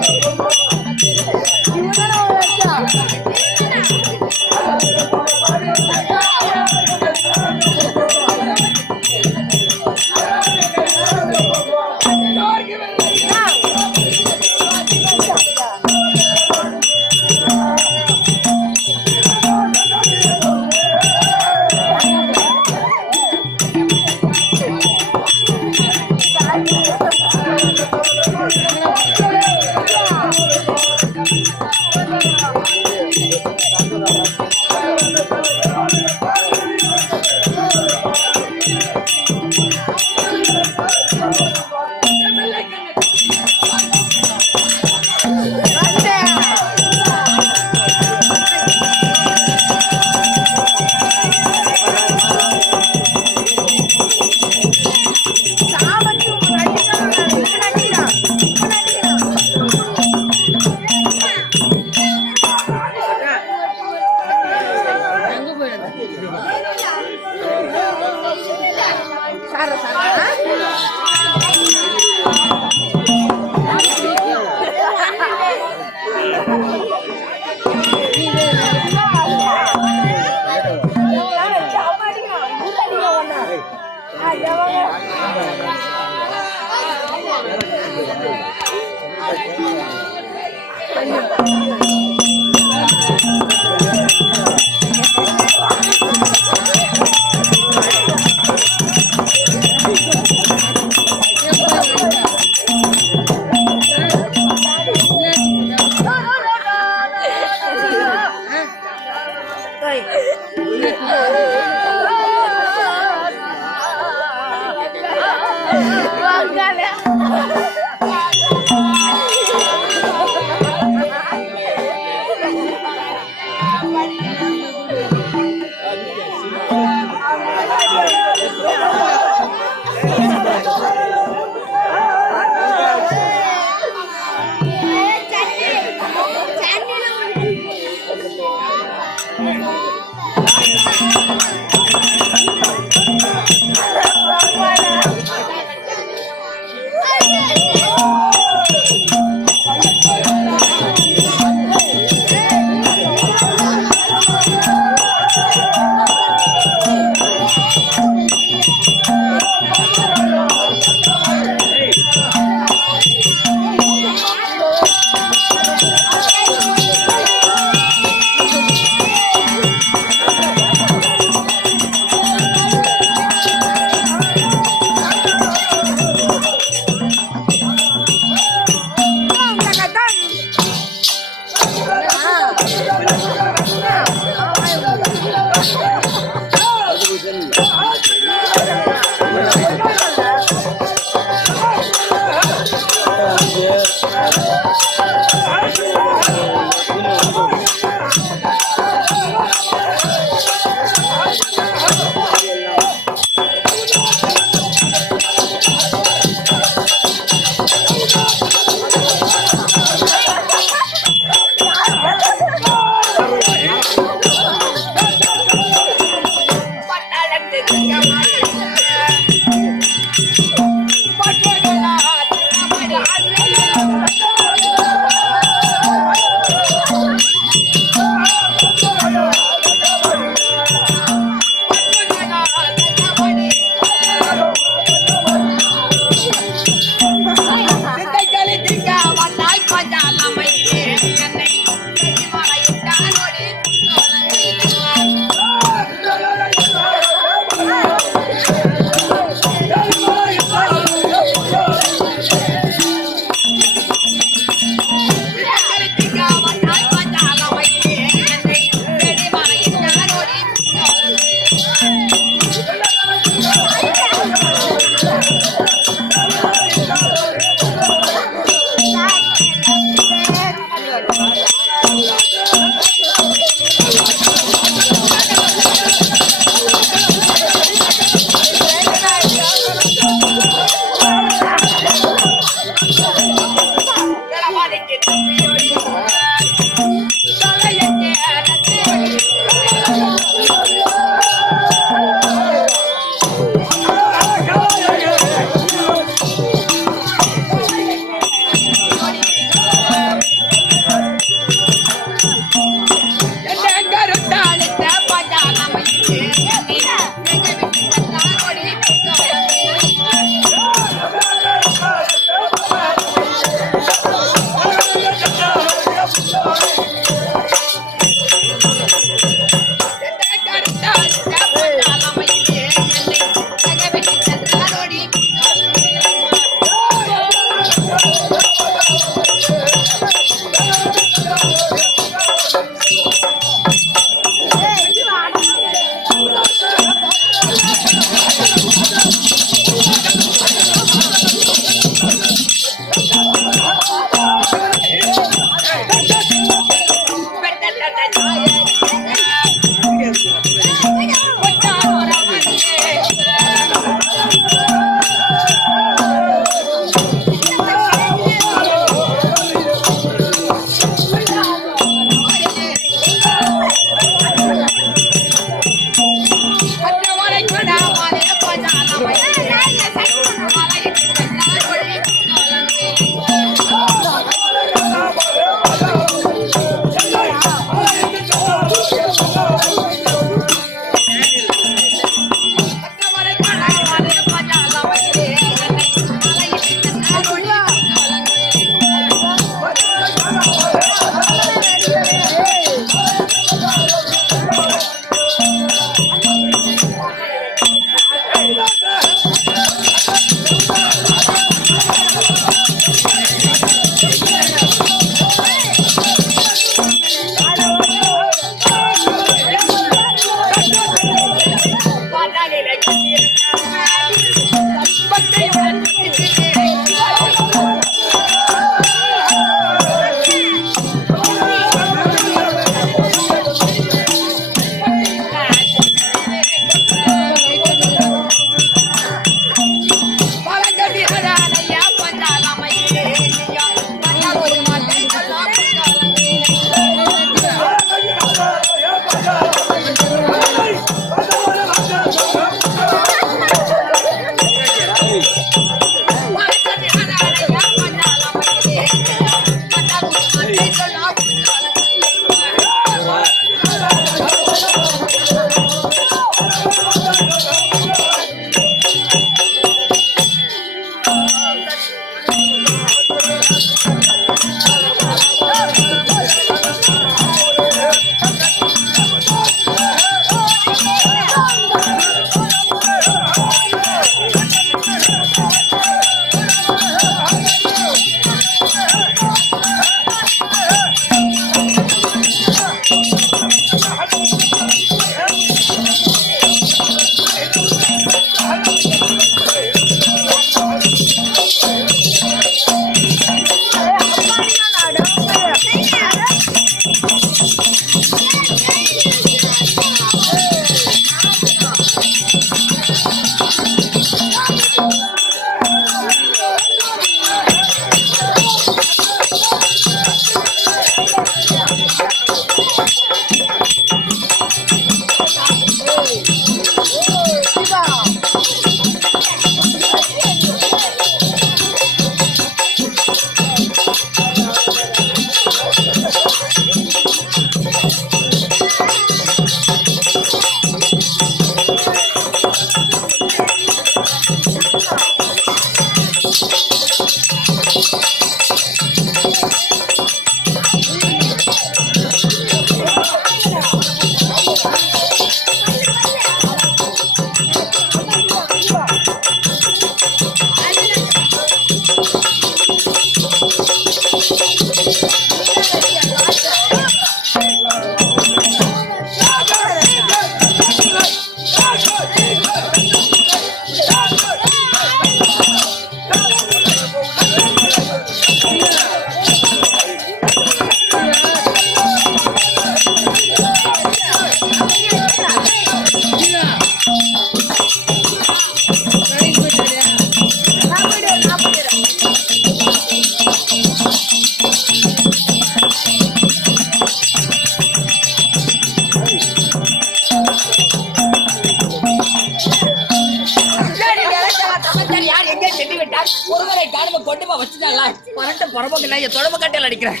அப்பா வச்சுட்டாங்களா பரட்ட பரபோக்கில்ல என் தொடர்பு கட்டையில் அடிக்கிறேன்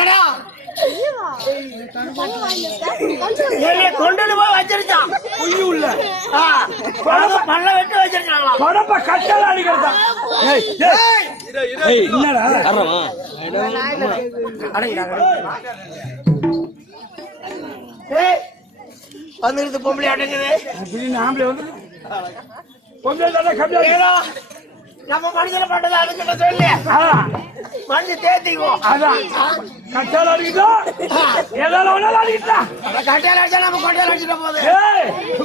ஏடா என்னை கொண்டு போய் வச்சிருச்சான் புள்ளி உள்ள பல்ல வெட்டி வச்சிருக்காங்களா தொடப்ப கட்டல அடிக்கிறதா என்னடா வந்துருது பொம்பளை அடங்குது அப்படின்னு ஆம்பளை வந்து கொஞ்சம் நல்லா கம்மியா ஏதோ நம்ம மனுஷனை பண்றது அதுக்கிட்ட சொல்லி மனுஷன் தேத்திக்குவோம் அதான் கட்டால அடிக்கிட்டா ஏதாவது ஒன்னாலும் அடிக்கிட்டா கட்டையில அடிச்சா நம்ம கொட்டையில அடிச்சுட்ட போது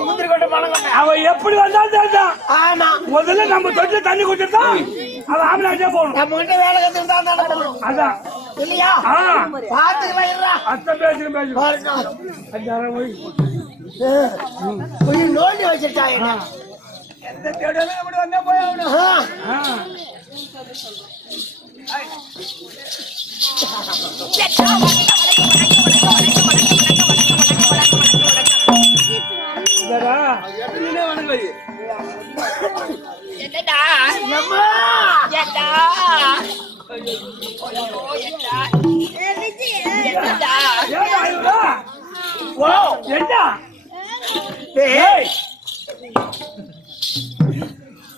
முந்திரி கொட்டை பணம் கொட்டை அவ எப்படி வந்தாலும் தெரிஞ்சான் ஆமா முதல்ல நம்ம தொட்டு தண்ணி குடிச்சிருந்தா அவன் ஆம்பளை அடிச்சா போகணும் நம்ம கிட்ட வேலை கத்துட்டு தான் நடக்கணும் அதான் இல்லையா பாத்துக்கலாம் இருடா அத்தை பேசுறேன் அஞ்சாயிரம் போய் நோண்டி வச்சிருச்சாங்க எந்த தேடலும் அப்படி வந்தா போய் ஆகணும்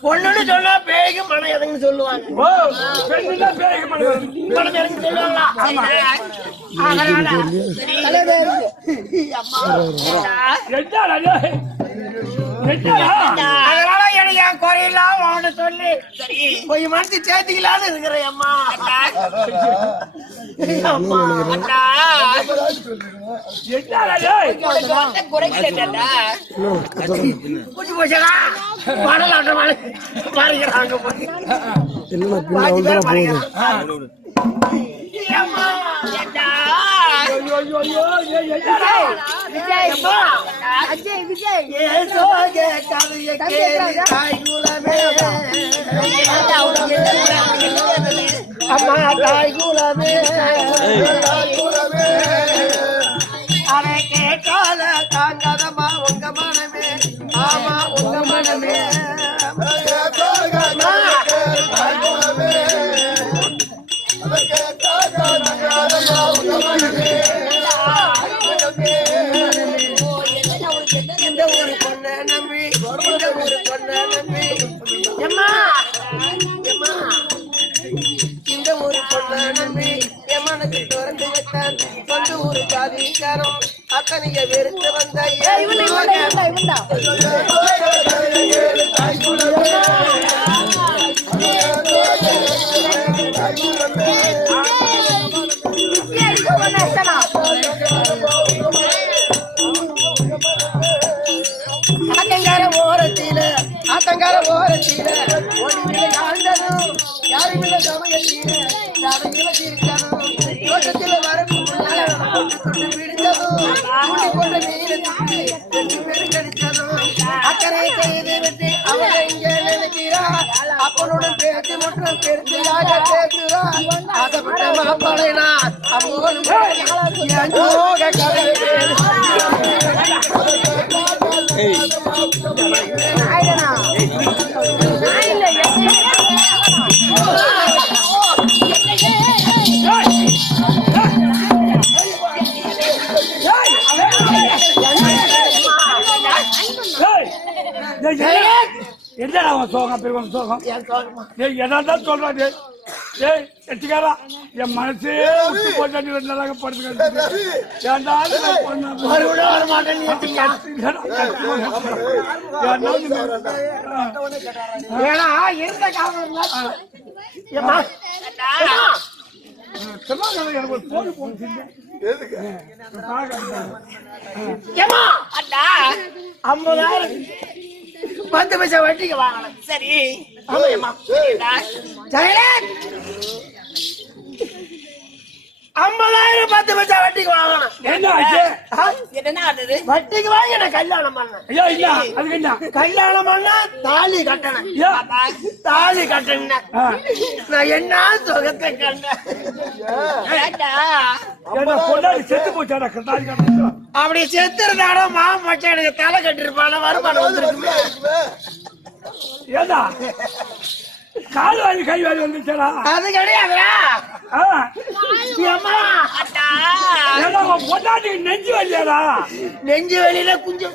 பொண்ணுன்னு சொன்னா பேய்க்கு மனம் எதுன்னு சொல்லுவாங்க மனம் எதுன்னு சொல்லுவாங்களா அதனால எனக்கு என் குறையெல்லாம் அவனை சொல்லி கொஞ்சம் மனசு சேர்த்துக்கலான்னு இருக்கிறேன் அம்மா அம்மா பூச்சி போச்சா மணலாட்டம் மறைக்கிறாங்க அம்மா தாய் குலமே அதை கேட்டால தாங்காதம்மா உங்க மனமே ஆமா உங்க மனமே இந்த ஒரு பொண்ண நம்பி இந்த ஒரு பொண்ண நம்பி எம்மா எம்மா இந்த ஒரு பொண்ண நம்பி என் மனசு திறந்து விட்டான் சொந்த ஒரு ஜாதிக்காரம் அத்தனைய வெறுத்து வந்த ஆத்தங்கார ஓரத்தில ஒளிவில ஆண்டதும் யாருமில்ல சமயத்தில யாருமில்ல சிரிச்சதும் தோட்டத்தில வரக்கும் கொண்டு பிடிச்சதும் கூட்டி கொண்டு மீனத்துக்கு 2 பேரும் கடிச்சதும் அக்கறை செய்து விட்டு அவங்க இங்க நினைக்கிறா அப்பனுடன் பேச்சு மற்றும் பெருமையாக பேசுறா ஆசைப்பட்ட மாப்பாளைனா அம்மோனும் என் யோக கதை என்னடா அவன் சோகம் பெருவன் சோகம் எதான் சொல்றாரு எட்டிக்காரா என் மனசே விட்டு போட்டு 2 நாளாக படுத்துக்க எனக்கு ஒரு போடு போட்டு 50,000 10 பைசா வட்டிக்கு வாங்கலாம் சரி ஆமாம்மா ஜெயலலிதா 50,000 10 பைசா வட்டிக்கு வாங்கணும் என்ன ஆகுது வட்டிக்கு வாங்கி நான் கல்யாணம் பண்ணேன் கல்யாணம் பண்ணா தாலி கட்டணும் தாலி கட்டணும் நான் என்ன சுகத்தை கண்டேன் செத்து போச்சாடா அப்படி செத்துருந்தாலும் மாமா மச்சான் எனக்கு தலை கட்டிருப்பான வருமானம் வந்துருக்கு ஏதா கால் வாங்கி கை வாங்கி வந்துச்சடா அது கிடையாதுடா அம்மா பொண்டாட்டி நெஞ்சு வலியாடா நெஞ்சு வெளியில குஞ்சு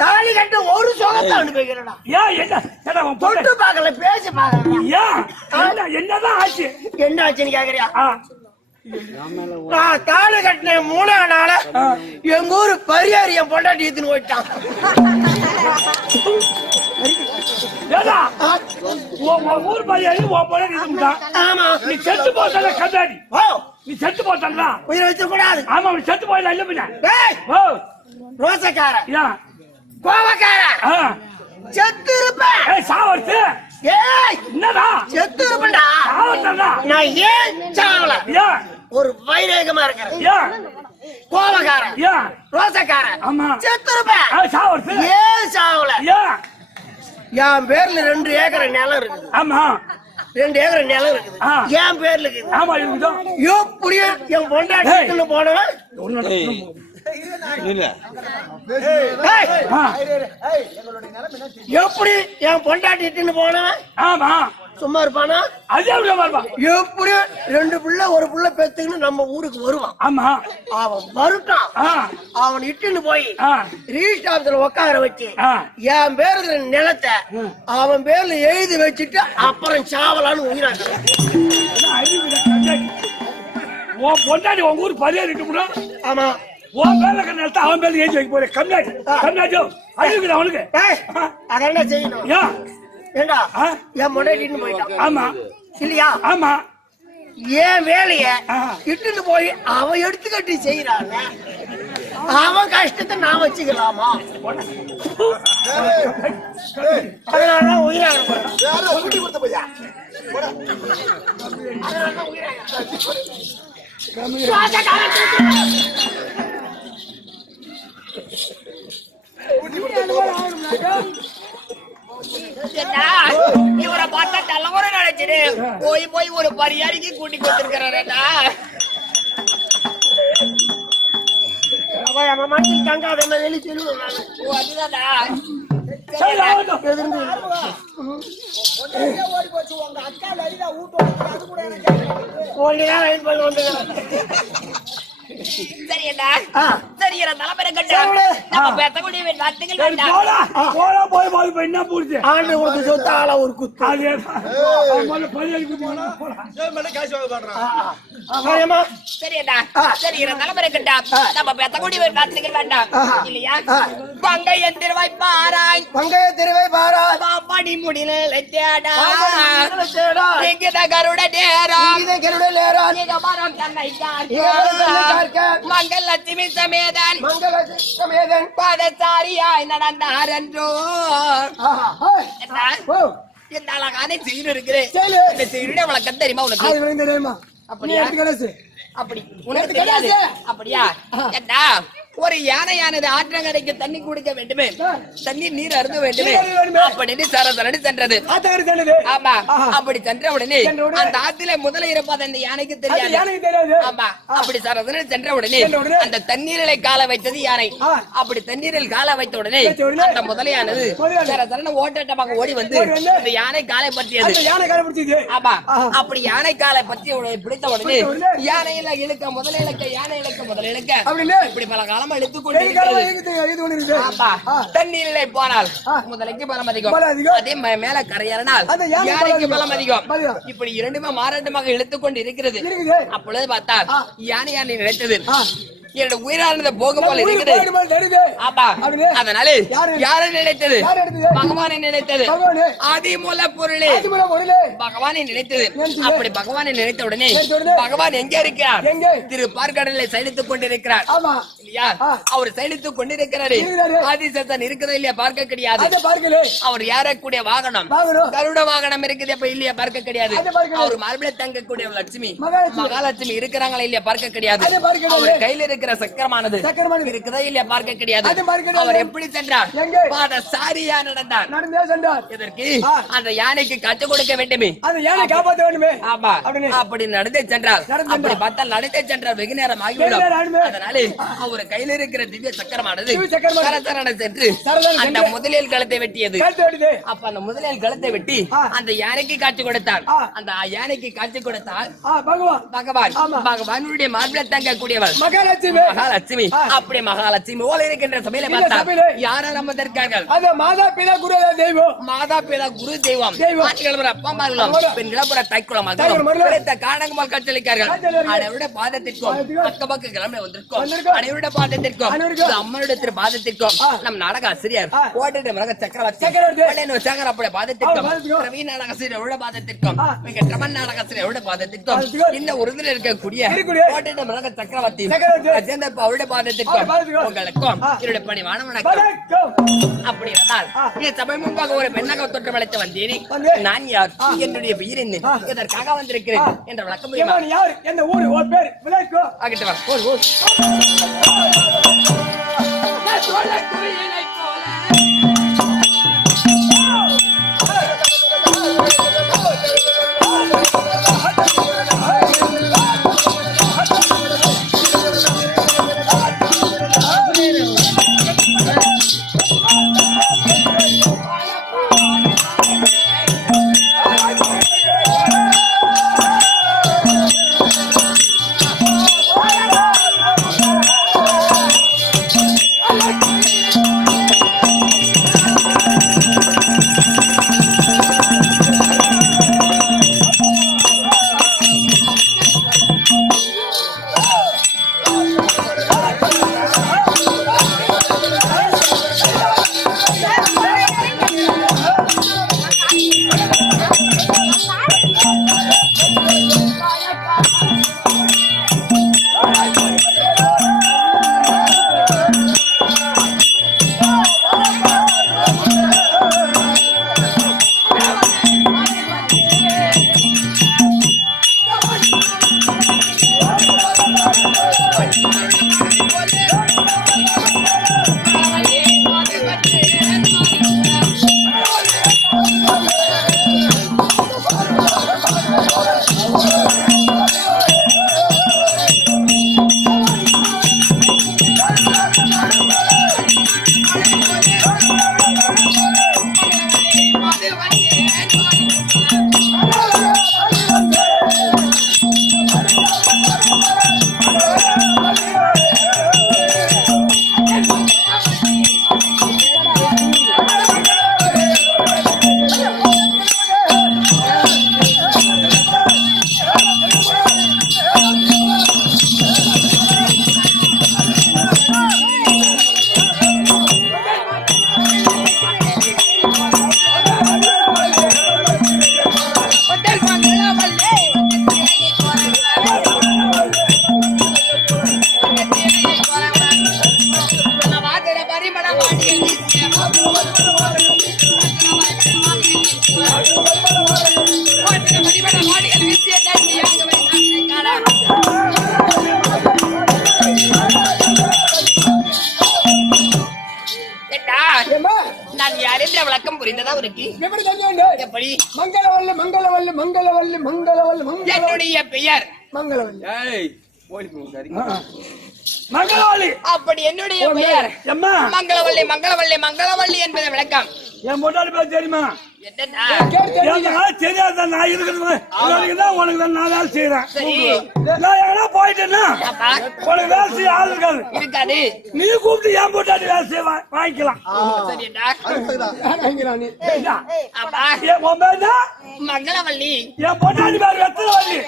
தாலி கட்ட ஒரு சோகத்தை அனுப்பிக்கிறடா ஏன் என்ன தொட்டு பாக்கல பேசி பாக்கல ஏன் என்னதான் ஆச்சு என்ன ஆச்சுன்னு கேக்குறியா நான் தாலி கட்டின 3ஆம் நாள எங்க ஊரு பரியாரி என் பொண்டாட்டி எடுத்துன்னு போயிட்டான் ஊர் பையன் ஆமா நீ செத்து போட்டல கண்டாடி நீ செத்து போட்டா உயிரை வச்சு கூடாது ஆமா நீ செத்து போயிடல இல்ல பின்ன ரோசக்கார ஏன் கோவக்கார செத்து இருப்ப சாவர்த்து ஏய் என்னடா செத்து இருப்பா சாவர்த்தா நான் ஏன் சாவல ஏன் ஒரு வைரேகமா இருக்கிறேன் ஏன் கோவக்காரன் ஏன் ரோசக்காரன் ஆமா செத்து இருப்ப சாவர்த்து ஏன் சாவல ஏன் என் பேர்ல 2 ஏக்கர் நிலம் இருக்குது ஆமா 2 ஏக்கர் நிலம் இருக்குது என் பேர்ல இருக்குது ஆமா இருக்குதோ எப்படியே என் பொண்டாட்டி போனவன் எப்படி என் பொண்டாட்டி போனவன் ஆமா சும்மா இருப்பானா அதே எப்படி 2 பிள்ளை ஒரு பிள்ளை பெத்துக்கின்னு நம்ம ஊருக்கு வருவான் ஆமா அவன் வருட்டான் அவன் இட்டுன்னு போய் ரிஜிஸ்டர் ஆபீஸ்ல உட்கார வச்சு என் பேருல நிலத்தை அவன் பேர்ல எழுதி வச்சுட்டு அப்புறம் சாவலான்னு உயிராங்க உன் பொண்டாடி உங்க ஊர் பரியாரிட்டு ஆமா உன் பேர்ல நிலத்தை அவன் பேர்ல எழுதி வைக்க போறேன் கம்னாடி கம்னாடி அழுகுது அவனுக்கு அதெல்லாம் செய்யணும் ஏன் ஏண்டா என் முன்னாடி போயிட்டான் ஆமா இல்லையா ஆமா ஏன் வேலைய இட்டுன்னு போய் அவன் எடுத்துக்கட்டி செய்யறாங்க அவன் கஷ்டத்தை நான் வச்சுக்கலாமா அதனாலதான் உயிராக இவரை பார்த்தா தலைமுறை நினைச்சிரு போய் ஒரு பரியாரிக்கு கூட்டி கொடுத்துருக்கிறா அவன் மனசில் தங்காத வெளியே சொல்லுவேன் அதுதான்டா சரியடா சரி தலைமுறை கட்ட நம்ம பேசக்கூடிய வார்த்தைகள் வேண்டாம் போய் என்ன புரிஞ்சு ஆண்டு ஒரு சொத்து ஆள ஒரு குத்து சரியடா சரி தலைமுறை கட்ட நம்ம பேசக்கூடிய வார்த்தைகள் வேண்டாம் இல்லையா பங்கைய திருவாய் பாராய் பங்கைய திருவாய் பாராய் பாப்பாடி முடியல தேடா கருட நேரா கருட நேரா மரம் தன்னை மங்கள் லட்சுமி சமேதன் சமேதன் பாதசாரியாய் நடந்தார் என்றோ இந்த அழகான செயல் இருக்கிறேன் இந்த செயலுடைய வழக்கம் தெரியுமா உனக்கு அப்படியா அப்படி உனக்கு தெரியாது அப்படியா ஏண்டா ஒரு யானையானது ஆற்றங்கரைக்கு தண்ணி குடிக்க வேண்டுமே தண்ணீர் நீர் அருந்த வேண்டுமே அப்படின்னு சரசரடி சென்றது ஆமா அப்படி சென்ற உடனே அந்த ஆத்தில முதல்ல இருப்பது அந்த யானைக்கு தெரியாது ஆமா அப்படி சரசரடி சென்ற உடனே அந்த தண்ணீரில் கால வைத்தது யானை அப்படி தண்ணீரில் கால வைத்த உடனே அந்த முதலையானது சரசரன ஓட்டமாக ஓடி வந்து இந்த யானை காலை பற்றியது ஆமா அப்படி யானை காலை பற்றி பிடித்த உடனே யானையில இழுக்க முதல இழுக்க யானை இழுக்க முதல இழுக்க இப்படி பல காலம் தண்ணீரிலே போனால் முதலைக்கு பலம் அதிகம் அதே மேல கரையறனால் யானைக்கு பலம் அதிகம் இப்படி இரண்டுமே மாறாட்டமாக இழுத்துக் கொண்டு இருக்கிறது அப்பொழுது பார்த்தால் யானை யானை நினைத்தது என்னோட உயிரானது போக போல இருக்குது ஆமா அதனால யாரை நினைத்தது பகவானை நினைத்தது ஆதிமூல பொருளே பகவானை நினைத்தது அப்படி பகவானை நினைத்த உடனே பகவான் எங்க இருக்கிறார் திரு பார்க்கடலை சயனித்துக் கொண்டிருக்கிறார் இல்லையா அவர் சயனித்துக் கொண்டிருக்கிறாரு ஆதிசத்தன் இருக்கிறதா இல்லையா பார்க்க கிடையாது அவர் யாரக்கூடிய வாகனம் கருட வாகனம் இருக்குது அப்ப இல்லையா பார்க்க கிடையாது அவர் மார்பிள தங்கக்கூடிய லட்சுமி மகாலட்சுமி இருக்கிறாங்களா இல்லையா பார்க்க கிடையாது அவர் கையில இருக்கிற இருக்கிற சக்கரமானது சக்கரமானது. இருக்குதா இல்லையா பார்க்க கிடையாது. அது பார்க்க கிடையாது. அவர் எப்படி சென்றார்? எங்கே? பாதசாரியா நடந்தார். நடந்தே சென்றார். இதற்கு அந்த யானைக்கு கற்றுக் கொடுக்க வேண்டுமே. அந்த யானை காப்பாற்ற வேண்டுமே. ஆமா, அப்படின்னு. அப்படி நடந்தே சென்றார். நடந்து அப்படி பார்த்தால் நடந்தே சென்றார் வெகு நேரம் வெகு நேரம் ஆகிவிடும். ஆகிடுமே. அதனாலே அவர் கையில் இருக்கிற திவ்ய சக்கரமானது திவ்ய சக்கரமானது சரசரன சென்று சரசரன அந்த சென்று முதலில் கழுத்தை வெட்டியது. கழுத்தை வெட்டியது. அப்ப அந்த முதலில் கழுத்தை வெட்டி அந்த யானைக்கு காட்சி கொடுத்தார். அந்த யானைக்கு காட்சி கொடுத்தால் பகவான் பகவான் ஆமா. பகவானுடைய மார்பில் தங்கக்கூடியவர் மகாலட்சுமி. மகாலட்சுமி. அப்படி மகாலட்சுமி போல இருக்கின்ற சபையில இந்த பார்த்தா சபையிலே யாரும் அமர்ந்திருக்கார்கள். அது மாதா பிதா குரு தெய்வம். மாதா பிதா குரு தெய்வம். தெய்வம். ஆண்கள் ஒரு அப்பா மார்களும் பெண்கள் ஒரு தைக்குளம் காணகமால் கட்டளிக்கார்கள். அனைவருடைய பாதத்திற்கும் அக்கபக்க கிளம்பி வந்திருக்கும். அனைவருடைய பாதத்திற்கும் அம்மனுடைய திரு பாதத்திற்கும் நம் நாடக ஆசிரியர் கோட்டை மரக சக்கரவர்த்தி சங்கர் அப்படியே பாதத்திற்கும் ரவி நாடக ஆசிரியரோட பாதத்திற்கும் மிக ட்ரமன் நாடக ஆசிரியரோட பாதத்திற்கும் இந்த உறுதியில் இருக்கக்கூடிய கோட்டை மரக சக்கரவர்த்தி சேர்ந்த அவருடைய பாதத்திற்கும் உங்களுக்கும் என்னுடைய பணிவான வணக்கம். அப்படி இருந்தால் என் சபை முன்பாக ஒரு பெண்ணாக தோற்றம் அளித்து வந்தேன். நான் யார், என்னுடைய பெயர் என்ன, எதற்காக வந்திருக்கிறேன் என்ற விளக்கம் முடியுமா? யார், என்ன ஊரு, ஒரு பேர் விளக்கம். ஆகிட்டு வா. நான் யாரென்ற விளக்கம் புரிந்ததா உனக்கு? எப்படி தெரிஞ்ச வேண்டும்? எப்படி? மங்களவல்லி மங்களவல்லி மங்களவல்லி மங்களவல்லி மங்களவல்லி. என்னுடைய பெயர் மங்களவல்லி. மங்களவாளி. அப்படி என்னுடைய பெயர் எம்மா மங்களவல்லி. மங்களவல்லி மங்களவல்லி என்பது விளக்கம். என் பொண்டாடி பேர் தெரியுமா? என்னடா? தெரியாத நான் இருக்கிறது உனக்கு தான் நான் வேலை செய்யறேன். சரி, நான் எங்கன்னா போயிட்டேன்னா அப்பா, உனக்கு வேலை செய்ய ஆள் இருக்காது. இருக்காது. நீ கூப்பிட்டு என் பொண்டாடி வேலை செய்ய வாங்கிக்கலாம். சரிடா. வாங்கிக்கிறான். அப்பா, உன் பேர் தான் மங்களவல்லி. என் பொண்டாடி பேர் வெத்தலவல்லி.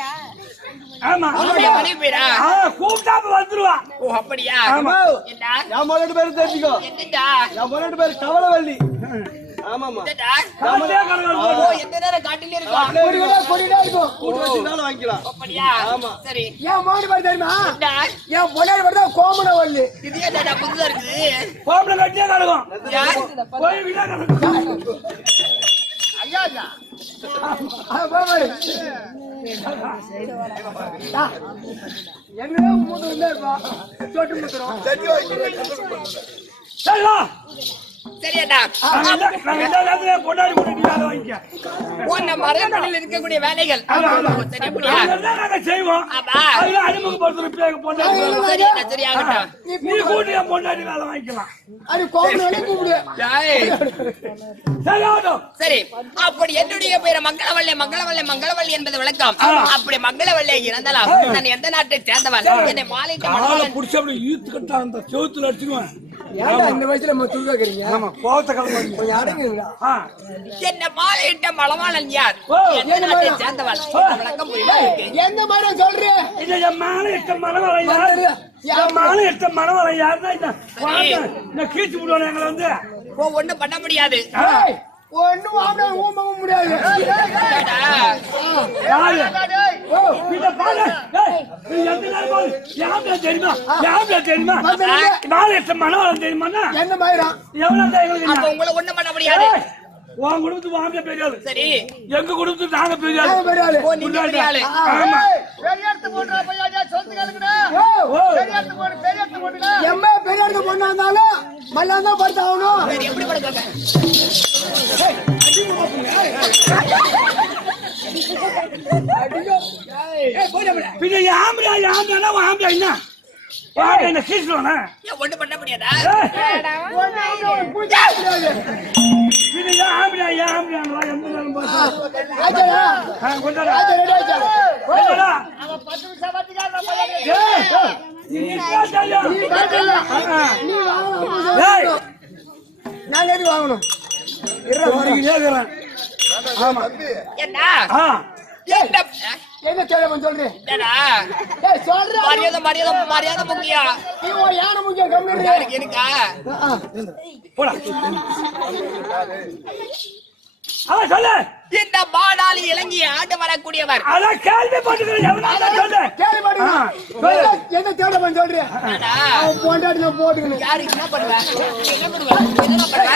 ஆமா, உன்னுடைய மனைவி பேரா? கூப்பிட்டா வந்துருவா. ஓ, அப்படியா? ஆமா. என்னடா? என் மகன் பேரு தெரிஞ்சுக்கோ. என்னடா? என் மகன் பேரு கவலவல்லி. ஆமாமா. என்னடா? காலையிலே கலகலன்னு ஓ, எந்த நேரம் காட்டிலே இருக்கும். கொடிடா இருக்கும். கூட்டு வச்சுனாலும் வாங்கிக்கலாம். அப்படியா? சரி. ஏன் மோடி பாய் தெரியுமா? என்னடா? என் பொண்ணாடி பார்த்தா கோமணவல்லி. இது என்னடா புதுசா இருக்குது? கோபுர கட்டியே கலகம். யார்? கோயில்கிட்டே கலகம். கோமணி. என்னடா மூணு இல்ல இருப்பா சொட்டு முத்துறோம் சரி வா சரியடா நாங்க எல்லா நேரத்துலயும் கொண்டாடி கொண்டு வேலை வாங்கிக்க உன்ன மரபணியில் இருக்கக்கூடிய வேலைகள் சரி அப்படியா அதெல்லாம் நாங்க செய்வோம் ஆமா அதெல்லாம் அறிமுகப்படுத்துற பொண்டாடி சரியா சரியாகட்டும் நீ கூட்டி என் பொண்டாடி வேலை வாங்கிக்கலாம் அது கோபுரம் கூப்பிடு ஏய், சரி ஆகட்டும் சரி அப்படி என்னுடைய பேர் மங்களவள்ளி மங்களவள்ளி மங்களவள்ளி என்பது விளக்கம் அப்படி மங்களவள்ளி இருந்தாலும் நான் எந்த நாட்டை சேர்ந்தவன் என்னை மாலைக்கு காலை மணவாளன் புடிச்சு அப்படி ஈர்த்து கட்டா அந்த செவுத்துல அடிச்சுக்குவேன் ஏன்டா இந்த வயசுல நம்ம தூக்காக்குறீங்க ஆமா கோவத்தை கலந்து கொஞ்சம் அடங்குங்களா என்ன மாலையிட்ட மணவாளன் யார் ஓ, எந்த நாட்டை சேர்ந்தவன் விளக்கம் புரியுதா இருக்கு? எந்த மாதிரி சொல்றேன் இது என் மாலை இஷ்ட மனவரை யாரு என் மாலை இஷ்ட மனவரை யாருன்னா இந்த கீச்சு விடுவாங்க எங்களை வந்து ஒண்ணும் பண்ண முடியாது ஒண்ணும் வாங்க ஊம்பவும் முடியாது யாரு இத பாரு ஏய், இது எந்த நேரம் பாரு யாருடா தெரியுமா யாருடா தெரியுமா மாலை இஷ்ட மனவரை தெரியுமா என்ன மாதிரிடா எவ்வளவு தான் எங்களுக்கு அப்ப உங்களை ஒண்ணும் பண்ண முடியாது ஏய், உன் குடும்பத்துக்கு வாங்க பெரியாரு சரி எங்க குடும்பத்துக்கு நாங்க பெரியாரு பெரியாளு ஓ நீங்க பெரிய ஆளு ஆமா எம்மா பெரியாருக்கு பொண்ணா இருந்தாலும் மல்லாந்தா பார்த்து ஆகணும் சரி, எப்படி படுக்க பின்ன ஆம்பளை ஆம்பளைனா ஆம்பளை என்ன ஆம்பளை என்ன கீசுவானா ஒண்ணும் பண்ண முடியாதா பின்ன ஆம்பளை ஆம்பளை எந்த நேரம் ஆச்சா கொண்டாடா கொண்டாடா நீ பேசாதயா நீ வாங்கணும் நாங்க எதுக்கு வாங்கணும் கேக்குறேன் ஆமா என்ன ஆ என்ன எங்க கேள்வி சொல்றேன் என்னடா ஏய் சொல்றேன் மரியாதை மரியாதை மரியாதை முக்கியம் நீ ஒரு யானை முக்கியம் கம்மி யாருக்கு இருக்கா போடா சொல்லு இந்த பாடாளி இலங்கை ஆண்டு வரக்கூடியவர் அதான் கேள்வி போட்டுக்கிறேன் எவ்வளவு சொல்லு கேள்வி பாடுங்க எங்க தேட சொல்றேன் என்னடா? அவன் பொண்டாட்டி நான் போட்டுக்கணும் யாரு என்ன பண்ணுவ நீ என்ன பண்ணுவ என்ன பண்ணுவ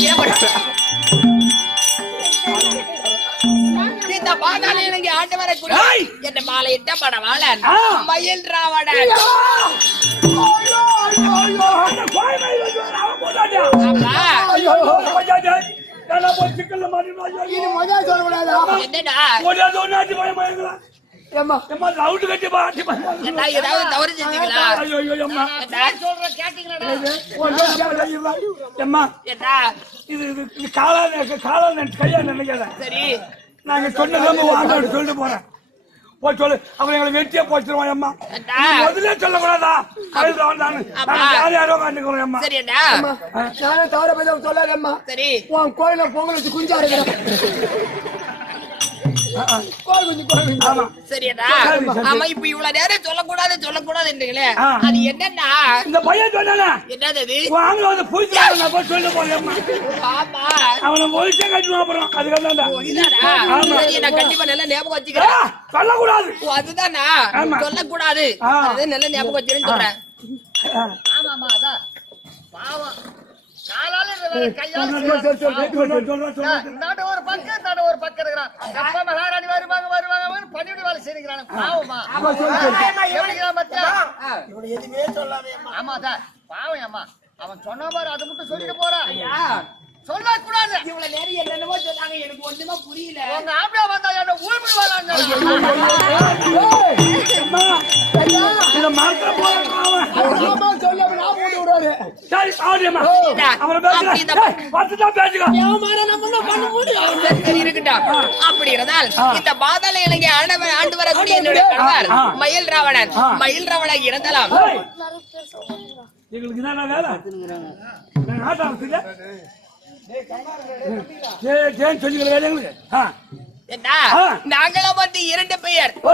என்ன பண்ணுவ இந்த பாடாளி இலங்கை ஆண்டு வரக்கூடிய ஏய்! என்ன மாலையிட்ட படவாளன் ஆ. மயில் ராவணன் அந்த கோயமை அவன் போட்டாட்டியா ஆமா போட்டாட்டியா நான் போய் சிக்கல்ல மாட்டிடுவாங்க இது மஜா சொல்லக்கூடாதா என்னடா ஒரே ஒன்னாட்டி பயமா ஏம்மா எம்மா ரவுண்டு கட்டி பாட்டி என்ன ஏதாவது தவறு செஞ்சீங்களா ஐயோ ஐயோ அம்மா என்ன சொல்ற கேட்டீங்களா எம்மா என்ன இது இது காலான கையா நினைக்காத சரி நாங்க சொன்னதாம வாங்க சொல்லிட்டு போறேன் போய் சொல்லு அவன் எங்களை வெட்டியா போச்சிருவான் அம்மா அண்ணா. முதல்ல சொல்லக்கூடாதா யாரோ காட்டுக்கிறோம் அம்மா சரி அண்ணா நானே தவற பத்தி சொல்லாதம்மா சரி உன் கோயில பொங்கல் வச்சு குஞ்சா இருக்கிறேன் கோயில் குஞ்சு கோயில் குஞ்சு ஆமா சரி அண்ணா சரி, சரி. ஆமா இப்ப இவ்வளவு நேரம் சொல்லக்கூடாதுன்றீங்களே ஆ. அது என்னன்னா இந்த பையன் சொன்னானே என்னது அது வாங்க வந்து புதுசா நான் போய் சொல்லிட்டு போறேன் அம்மா ஆமா அவனை ஒழிச்சே கட்டுவான் அப்புறம் அதுக்காக ஓ, இதானா? ஆமா. சரி நான் கண்டிப்பா நல்லா ஞாபகம் வச்சுக்கிறேன் சொல்லக்கூடாது ஓ அதுதானா ஆமா. சொல்லக்கூடாது ஆ. அது நல்ல ஞாபகம் வச்சுக்கிறேன்னு சொல்றேன் அவன் சொன்ன பாரு அதை மட்டும் சொல்லிட்டு போறான் சொல்லக்கூடாது இவ்வளவு நேரம் என்னென்னமோ சொன்னாங்க எனக்கு ஒண்ணுமே புரியல உங்க ஆம்பளை வந்தா என்ன ஊழ்படி வராங்க இதை மறந்துட போறான் ஆமா சொல்ல நான் போட்டு விடுவாரு சரி ஆடியம்மா அவனை அப்படி இந்த பார்த்துதான் பேசுங்க பண்ண முடியும் சரி, இருக்கட்டும் அப்படி இருந்தால் இந்த பாதாள இலங்கை ஆண்டு வரக்கூடிய என்னுடைய கணவர் மயில் ராவணன் மயில் ராவணன் இருந்தாலும் எங்களுக்கு என்ன வேலை நாங்க ஆட்டம் சொல்லிக்கிற வேலை எங்களுக்கு என்ன நாங்களும் வந்து 2 பெயர் ஓ.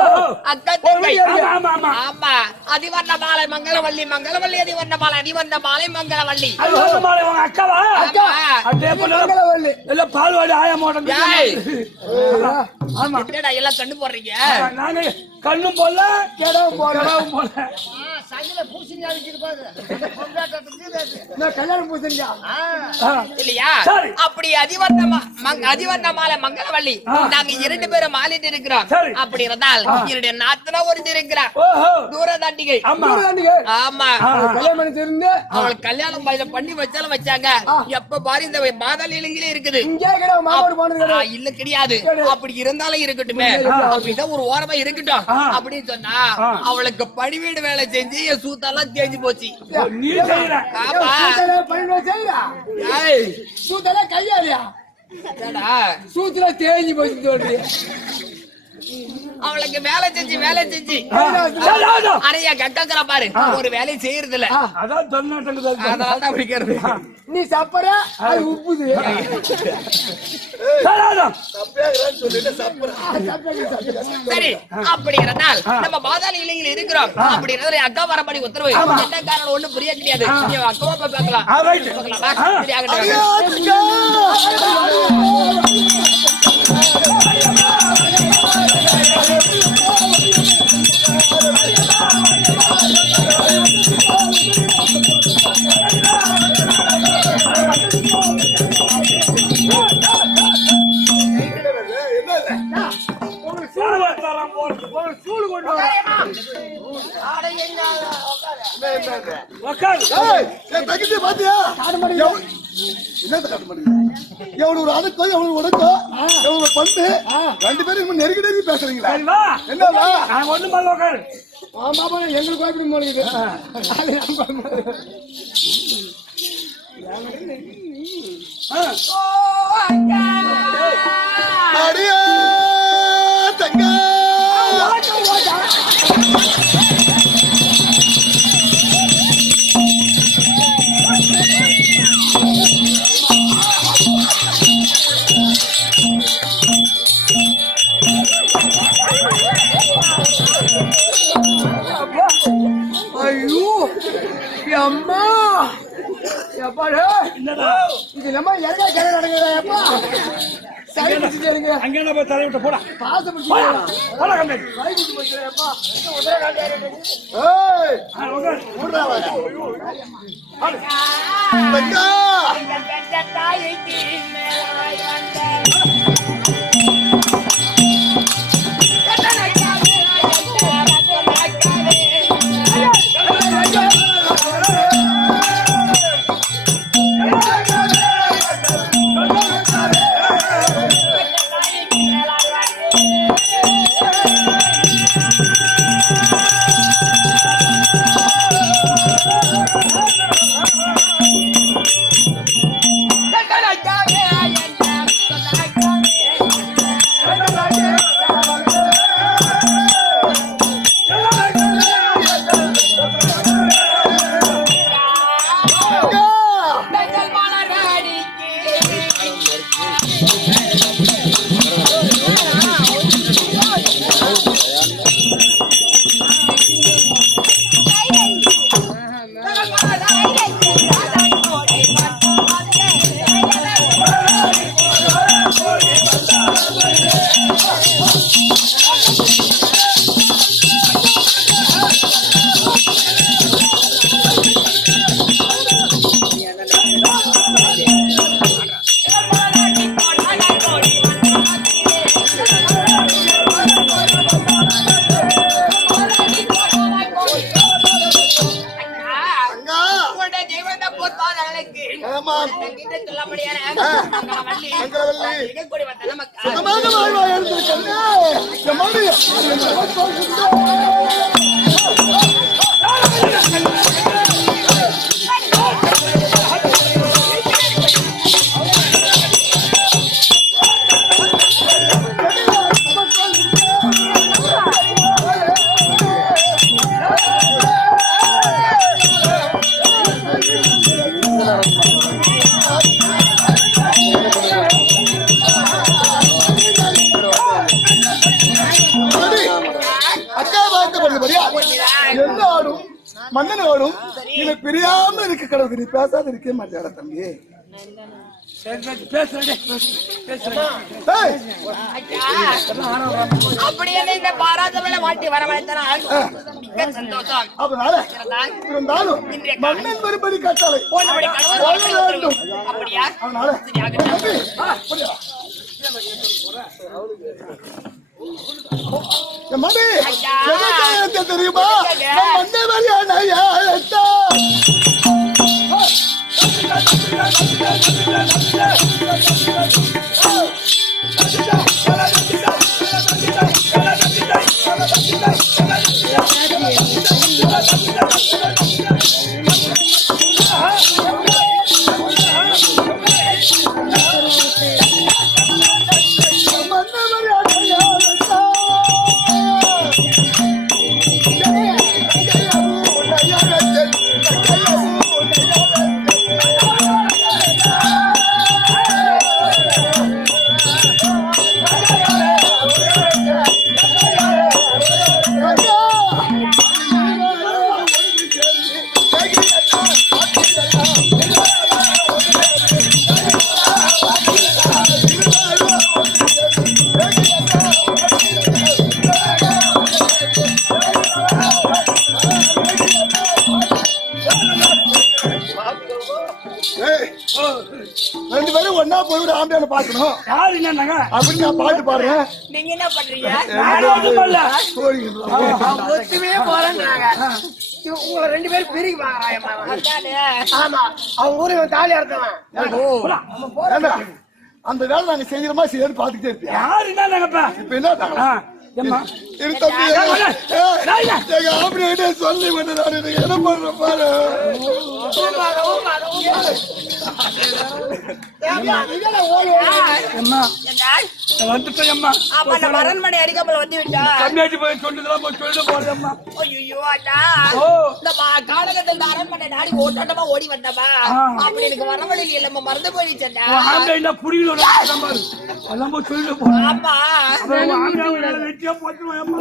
அக்கா தங்கை ஆமா, ஆமா, ஆமா. ஆமா அதிவர்ண மாலை மங்களவள்ளி மங்களவள்ளி அதிவர்ண மாலை மங்களவள்ளி அது வந்து மாலை உங்க அக்காவா அக்கா. அதே போல மங்களவள்ளி. எல்லாம் பால்வாடி ஆயா மாட்டோம் ஏய். ஆமா என்னடா எல்லாம் கண்ணு போடுறீங்க நாங்க கண்ணும் போல கேடவும் போல கிடாவும் போல சங்கில பூசிங்க அடிக்கிட்டு பாரு பொண்டாட்டத்துக்கு நான் கல்யாணம் பூசணியா ஆ. இல்லையா சரி. அப்படி அதிவர்ண மாலை மங்களவள்ளி நாங்க நாங்க 2 பேரும் மாலிட்டு இருக்கிறோம். சரி. அப்படி இருந்தால் என்னுடைய நாத்தனா ஒருத்தி இருக்கிறார். ஓஹோ தூர தாண்டிகை. ஆமா ஆமா. கல்யாணம் பண்ணி தெரிந்து அவள் கல்யாணம் பண்ணி வச்சாலும் வச்சாங்க. எப்ப பாரு இந்த மாதா இலங்கையிலே இருக்குது. இங்கே கிடையாது மாமாவோட போனது கிடையாது. இல்ல கிடையாது. அப்படி இருந்தாலும் இருக்கட்டுமே, அப்படிதான் ஒரு ஓரமா இருக்கட்டும் அப்படின்னு சொன்னா அவளுக்கு பணிவீடு வேலை செஞ்சு என் சூத்தெல்லாம் தேஞ்சு போச்சு. நீ செய்யற ஆமா. பையன் செய்யறா ஏய், சூத்தல கையாலியா என்னடா? சூத்துல தேஞ்சு போச்சு சொல்றீங்க. அவளுக்கு வேலை செஞ்சு அறையா கட்டக்கற பாரு, ஒரு வேலையை செய்யறது இல்ல. அதான் தொன்னாட்டங்குது அதனாலதான் அப்படி கேக்குறது. நீ சப்பற அது உப்புது. சரி, அப்படி இருந்தால் நம்ம பாதாள இலையில் இருக்கிறோம். அப்படி இருந்தா அக்கா வரபடி உத்தரவு. என்ன காரணம் ஒண்ணு புரிய கிடையாது. நீ அக்காவை போய் பார்க்கலாம். பார்க்கலாமா? சரி, ஆகட்டும். எவ்வளவு ஒரு அடக்கோ எவ்வளவு உடக்கோ எவ்வளவு பந்து 2 பேரும் நெருங்கி பேசுறீங்களா? என்னவா ஒண்ணும் பண்ண உட்காரு. மாமா எங்களுக்கு கோபம் போடுது. அடியா தங்க ஐயோ அம்மா எப்பாடு இது நம்ம எங்க கரை நடக்குதா எப்பா? சரி பிடிச்சிருங்க. அங்க என்ன போய் தலை விட்டு போடா பாசம் பிடிச்சிருங்க. போடா கம்பி. கை பிடிச்சி போச்சுடா எப்பா. உதய காட்டியாரு. ஏய் உட்காரு. ஊர்றா வாடா தங்க மன்னனோடும் எனக்கு பிரியாம இருக்க கடவுள். நீ பேசாத இருக்க மாட்டேடா தம்பி. அப்படியே இந்த பாராதவள மாட்டி வரவழைத்தனால் மிக்க சந்தோஷம். இருந்தாலும் மன்னன் மறுபடி கட்டளை அப்படியா? அதனால என் மணி ஐயா. என்ன தெரியுமா நான் வந்த மாதிரியான யாரத்தா ரெண்டு பேரும் ஒன்னா போய் ஒரு ஆம்பியால பாக்கணும் யாரு என்னங்க அப்படின்னு நான் பாட்டு பாடுறேன். நீங்க என்ன பண்றீங்க? ஒத்துமே போறேன்றாங்க. உங்களை 2 பேரும் பிரிக்க பாக்குறாங்க. அதானே. ஆமா, அவங்க ஊரு இவன் தாலி அறுத்தவன். ஏண்டா, அந்த வேலை நாங்க செய்யறோமா செய்யறது பாத்துக்கிட்டே இருப்பேன். யாரு என்னங்கப்பா இப்ப என்ன ஏம்மா இரு தம்பி, எங்க ஆம்பளை சொல்லி பண்ண என்ன பண்ற பாரு. அம்மா வந்துட்டேன் அம்மா ஆமா, நம்ம அரண்மனை அடிக்காமல் வந்து விட்டா. கம்மியாச்சு போய் சொல்லுதெல்லாம் போய் சொல்லிட்டு போறேன் அம்மா. ஐயோ அண்ணா, ஓ. இந்த காலகட்டத்தில் இந்த அரண்மனை நாடி ஓட்டாட்டமா ஓடி வந்தமா. அப்படி எனக்கு வர வழி இல்ல, மறந்து போயிடுச்சா. ஆம்பளை புரியல அதெல்லாம் போய் சொல்லிட்டு போறேன். ஆமா, வெட்டியா போட்டுருவேன் அம்மா.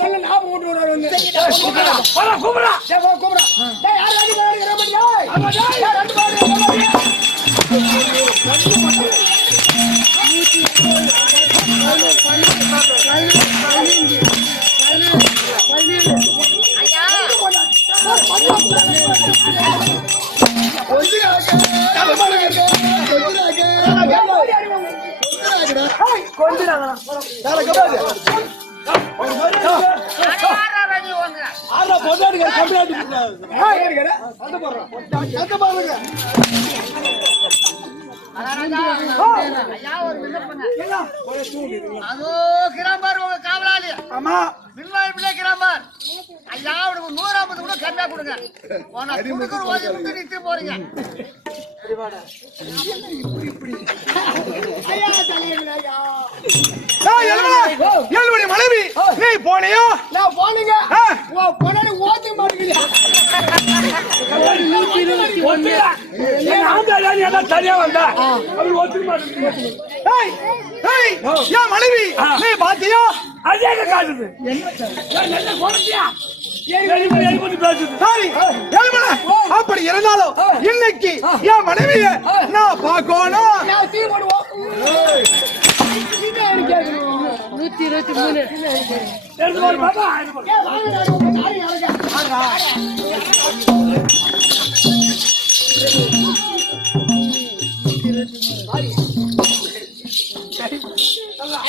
சொல்ல நான் போட்டு விடுறேன் வந்து. போடா, கூப்பிடுறா. டேய், போ, கூப்பிடுறா. டேய், யார் ரெண்டு பேரும் இருக்கிற மாதிரி? டேய், ரெண்டு பேரும் இருக்கிற மாதிரி. ஐயா, அதோ கிராமர் உங்க காவலாளி. ஆமா வில்லாய் பிள்ளை கிராமர். ஐயா, அவனுக்கு 150 கூட கம்மியா கொடுங்க. உனக்கு கொடுக்குற ஓதி முட்டு நிறுத்தி போறீங்க. ஏழுமணி மனைவி நீ போனியோ? நான் போனீங்க. உன் பொண்ணு ஓட்ட மாட்டேங்குது. தனியா வந்தா அவர் ஒத்துக்க மாட்டேங்குது. என் மனைவி நீ பாத்தியோ? அதே காட்டுது என்ன குறைச்சியா பேசுது. சரி, ஏழுமலை, அப்படி இருந்தாலும் இன்னைக்கு என் மனைவிய நான் பார்க்கணும். நான் தீ போடுவோம். 123. எடுத்து போடு பாப்பா. ஏய், வாங்க, நான் உங்க தாலி அறுக்க.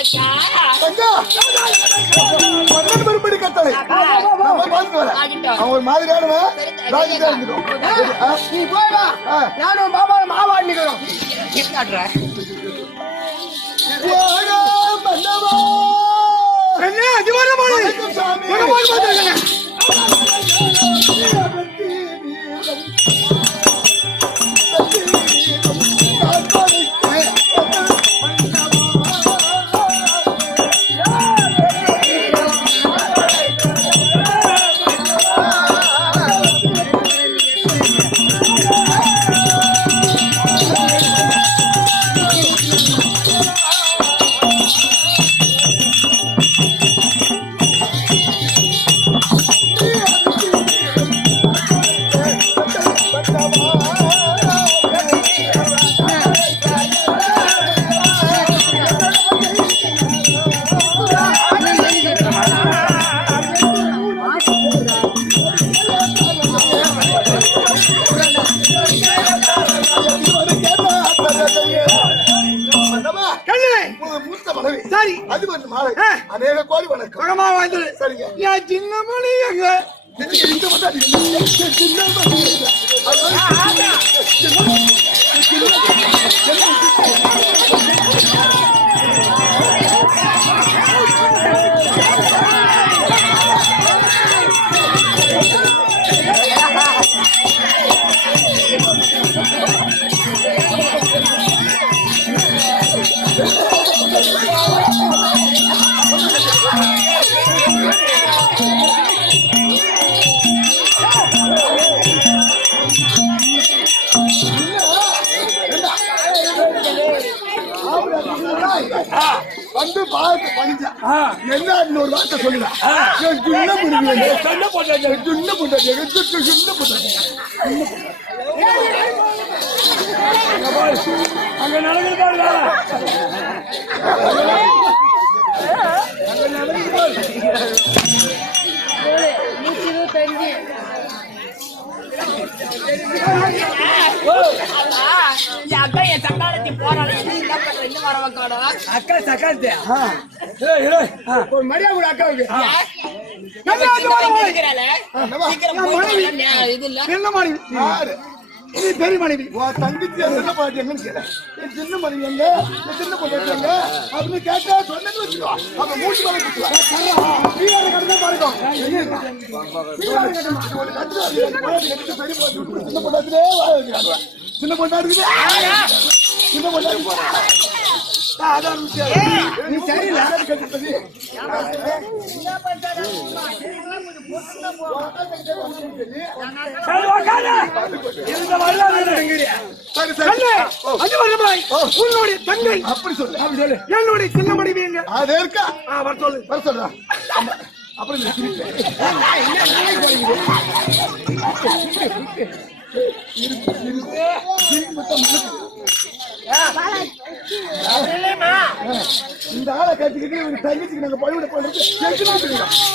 ஐயா, மறுபடி கட்டளை அவன் ஒரு மாதிரியானவன் ராஜிதா இருந்துடும். நீ போயிடா. நானும் பாபா மாவாடிக்கிறோம். என்ன அதிகாரமான சரி அது வந்து மாலை அநேக கோடி வணக்கம் சுகமா வாழ்ந்துரு. சரிங்க என் சின்ன மணி எங்க இந்த மட்டும் சின்ன வந்து பார்த்து பண்ணிச்சா என்ன இன்னொரு வார்த்தை சொல்லுங்க சின்ன புண்ணிய சண்டை போட்டாச்சு. சின்ன புண்ணிய சின்ன புண்ணிய அங்க நடக்குது பாருங்க. என் அக்கா என் சண்டாளத்தி போறாள். என்ன பண்ற இன்னும் வர வைக்காடா? அக்கா சக்காத்தியா ஒரு மரியாதை கூட அக்காவுக்கு இருக்கிறாளே சீக்கிரம் போய் இது இல்ல என்ன மனைவி நீ பெரிய மனைவி உன் தங்கச்சி என்ன பாட்டு என்னன்னு கேட்டேன் என் சின்ன மனைவி எங்க என் சின்ன பொண்ணு எங்க அப்படின்னு கேட்டா சொன்னேன்னு வச்சுக்கோ அப்ப மூச்சு மேல குத்துவா நீ ஒரு கடமை பாருங்க சின்ன பொண்ணாத்திலே சின்ன பொண்ணா இருக்குது சின்ன பொண்ணா அதான் நீ சரியில்லை உன்னுடைய தங்கை அப்படி சொல்லு என்னுடைய சின்ன மனைவி எங்க அது இருக்கா வர சொல்லு வர சொல்றா அப்படி இந்த ஆளை கட்டிக்கிட்டு ஒரு தங்கச்சிக்கு நாங்க பழிவிட பண்றது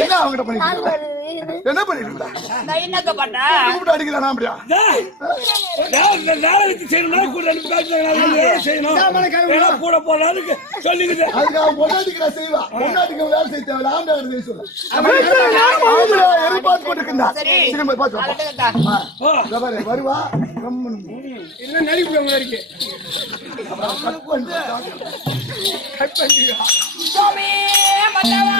என்ன அவங்க பண்ணிட்டு என்ன பண்ணிட்டு என்னக்க பண்ண கூப்பிட்டு அடிக்கலாம் அப்படியா வேலை வச்சு செய்யணும் கூட செய்யணும் கூட போறாருக்கு சொல்லிக்கிட்டு அதுக்கு அவன் பொண்டாட்டிக்கு நான் செய்வா பொண்டாட்டிக்கு வேலை செய்ய தேவையில்ல ஆண்டாடு சொல்லு எதிர்பார்த்து கொண்டிருக்கா சினிமா பார்த்து வருவா இன்னும் நடிப்பு இருக்கு சுவாமி மன்னவா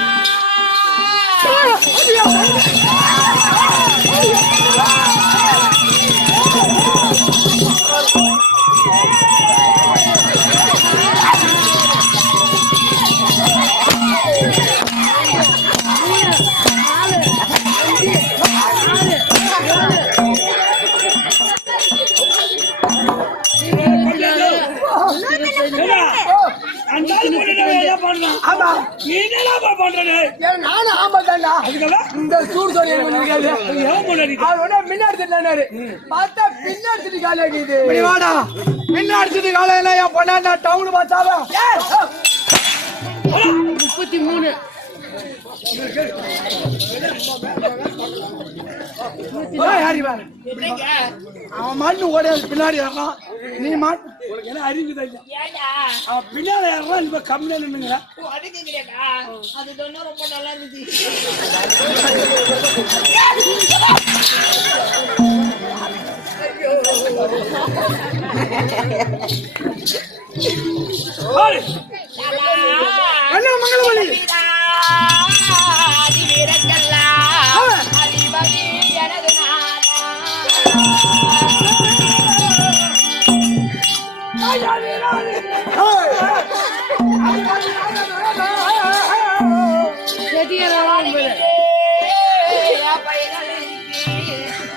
நானும் ஆமா தாண்டா இந்த சூடு சொல்லி முன்னாடி பார்த்தா பின்னாடி காலைக்குது வாடா பின்னாடி காலையில என் பொண்ணா டவுன் பார்த்தாலும் 33 அவன் மாட்டு ஓடையாது பின்னாடி ஏறான் நீ மாட்டு என்ன அறிஞ்சுதா அவன் பின்னாடி ஏறான் இப்ப கம்மியா நின்னுங்க அது ரொம்ப நல்லா இருந்துச்சு என்ன மங்களமணி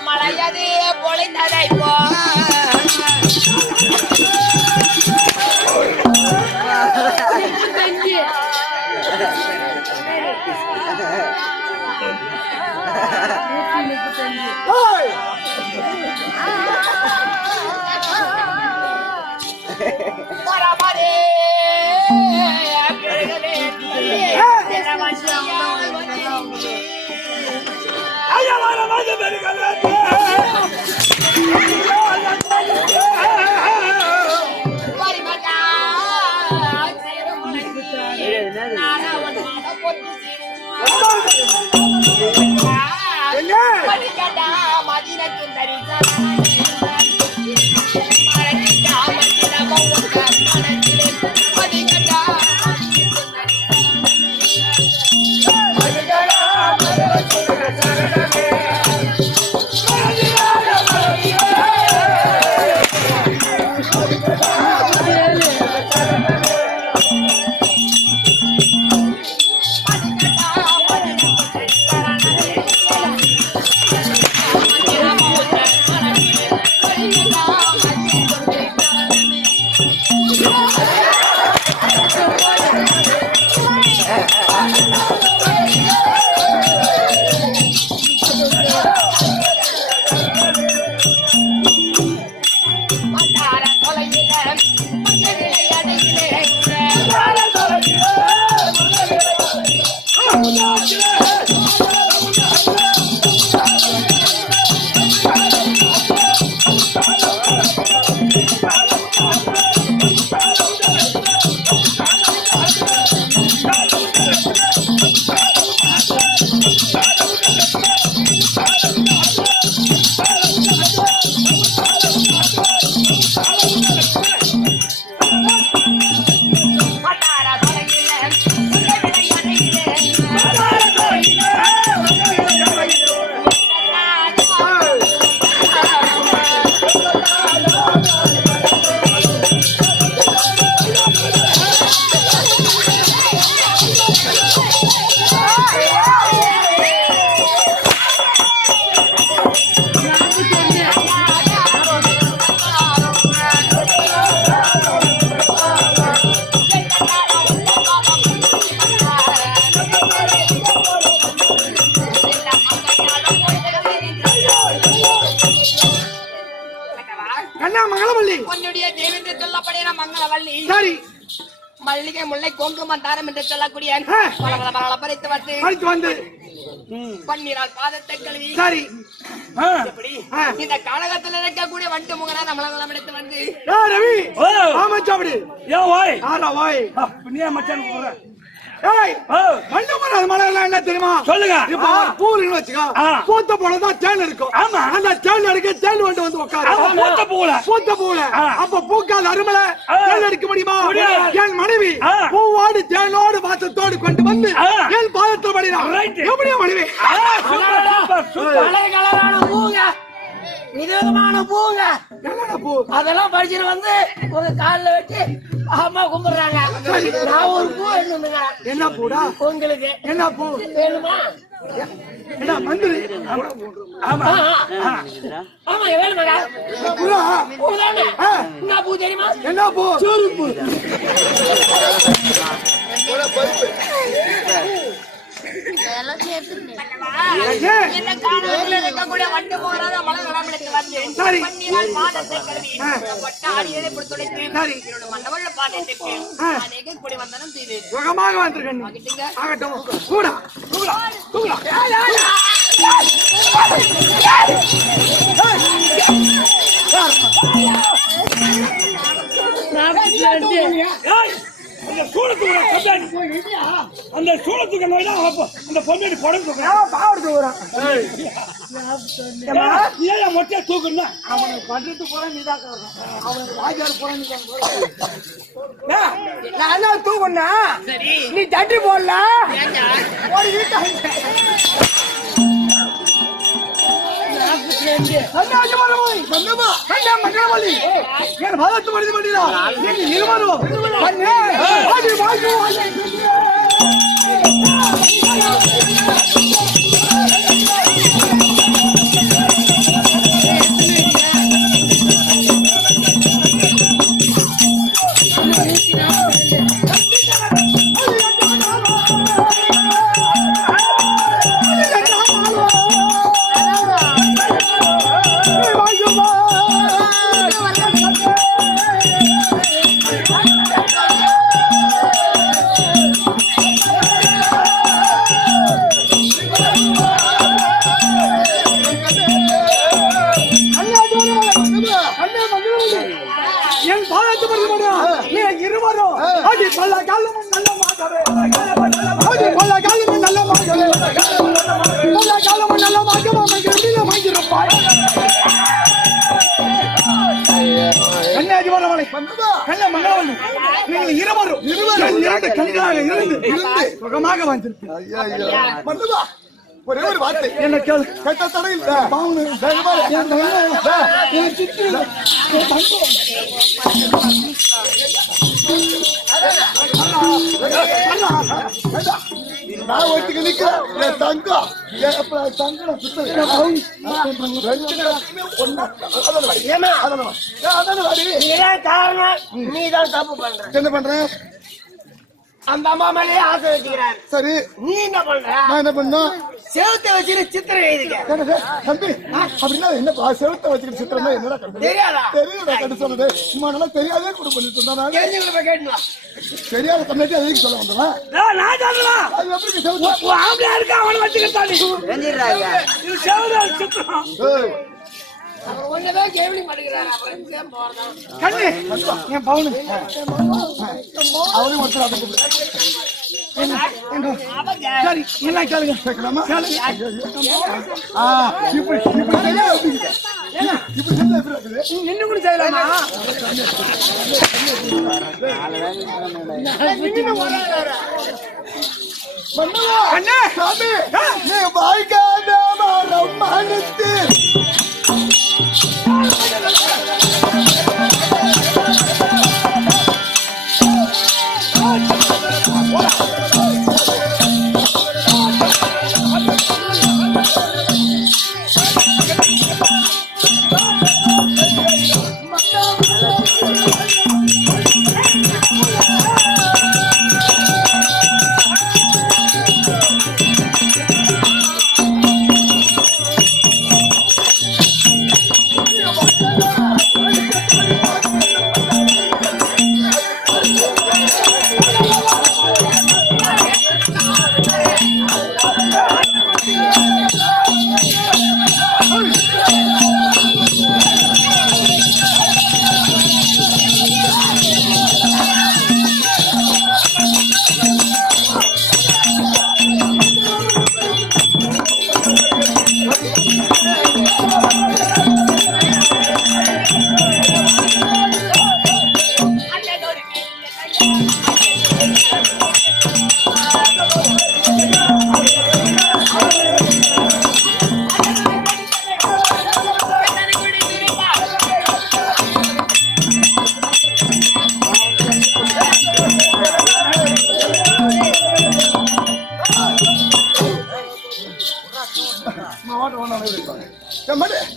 மழையது பொழைந்ததை போ பரமரே பிறகவே ஐயா வர மாதிரி பெருகவே பரிமதா மதிகடா மதினத்து தரிசா உன்னுடைய தேவென்று சொல்லப்படுகிற மங்களவள்ளி மல்லிகை முல்லை கோங்கும தாரம் என்று சொல்லக்கூடிய பறித்து வந்து பன்னீரால் பாதத்தை கழுவி இந்த காலகத்தில் இருக்கக்கூடிய வண்டு முகனா நம்மள எடுத்து வந்து என்ன தெரியுமா சொல்லுங்க. பூன்னு வச்சுக்கோ, பூத்த போலதான் தேன் இருக்கும். அந்த தேன் எடுக்க தேன் வண்டு வந்து உட்காரு. பூத்த பூல அப்ப பூக்கால் அருமல தேன் எடுக்க முடியுமா? என் மனைவி பூவோடு தேனோடு வாசத்தோடு கொண்டு வந்து என் பாதத்தில் படினான். எப்படியா மனைவி? விதவிதமான பூங்க, அதெல்லாம் படிச்சுட்டு வந்து உங்க காலில் வச்சு அம்மா கும்பிடுறாங்க. நான் ஒரு பூ எடுத்துங்க. என்ன பூடா உங்களுக்கு? என்ன பூ வேணுமா? என்ன மந்திரி? ஆமா வேணுமாங்க. பூ தானே. என்ன பூ தெரியுமா? என்ன பூ? சூரிப்பூ. இந்த காலகத்தில் இருக்கக்கூடிய வண்டு முகனா மலர் எடுத்து வந்து பன்னீரால் பாதத்தை கழுவி பட்டாடியை பிடித்துடைத்து என்னோட மண்டபள்ள பாதத்தை அநேக கூடி வந்தனம் செய்து சுகமாக வந்திருக்கேன். ஆகட்டும். கூடா கூடா கூடா அந்த சூழத்துக்கு அந்த பொண்ணு மொட்டையா தூக்குன்னா அவனுக்கு பண்றது போற நீதான் காரணம். அவனுக்கு ராஜாரு போற நான் தூக்குன்னா நீ தட்டி போடல. என் பாதத்து மனித மண்டியா இருவரும் கொள்ள காலமும் நல்ல மாகவே கொள்ள காலமும் நல்ல மாகவே மகிழ்ச்சியில வாங்கிருப்பாய் கண்ணாடி வரவளை கண்ண மங்களவல்லி நீங்கள் இருவரும் இரண்டு கண்களாக இருந்து சுகமாக வந்திருக்கிறீர்கள். ஐயா ஐயா மன்னவா ஒரே ஒரு வார்த்தை என்ன கேளு கட்ட தடையில் என் சித்தி நான் ஒட்டுக்கு நிக்கிறேன் என் தங்கம் தங்கம் நீதான் காரணம், நீதான் தப்பு பண்ற. என்ன பண்றேன் அந்த அம்மா மேலேயே ஆசை வச்சுக்கிறாரு. சரி நீ என்ன பண்ற? நான் என்ன பண்ணோம் செவுத்த வச்சு சித்திரம் எழுதிக்க. தம்பி அப்படின்னா என்னப்பா செவத்தை வச்சுக்கிட்டு சித்திரம்னா என்னடா கண்டு தெரியாதா? தெரியுதா கண்டு சொல்லுது சும்மா நல்லா தெரியாதே கூட பண்ணிட்டு இருந்தா தெரிஞ்சுக்கிட்ட போய் கேட்டுலாம். தெரியாத கண்ணாட்டி அதுக்கு சொல்ல வந்தவன் நான் சொல்லலாம் அது எப்படி செவத்து ஆம்பளை இருக்க அவனை வச்சுக்கிட்டானே இது சேவரா சித்திரம் அப்புறம் ஒண்ணுமே கேள்வி மாட்டேங்கிறாரு. அப்புறம் எங்க போறதா? கண்ணு என் பவுனு அவனையும் ஒருத்தர் சரி என்ன கேளுங்க கேட்கலாமா கேளுங்க. இப்படி தெரியா இப்படி செஞ்சா எப்படி இருக்குது இன்னும் கூட செய்யலாமா மன்னவா அண்ணே சாமி நீ வாய்க்காத மரம் மனத்து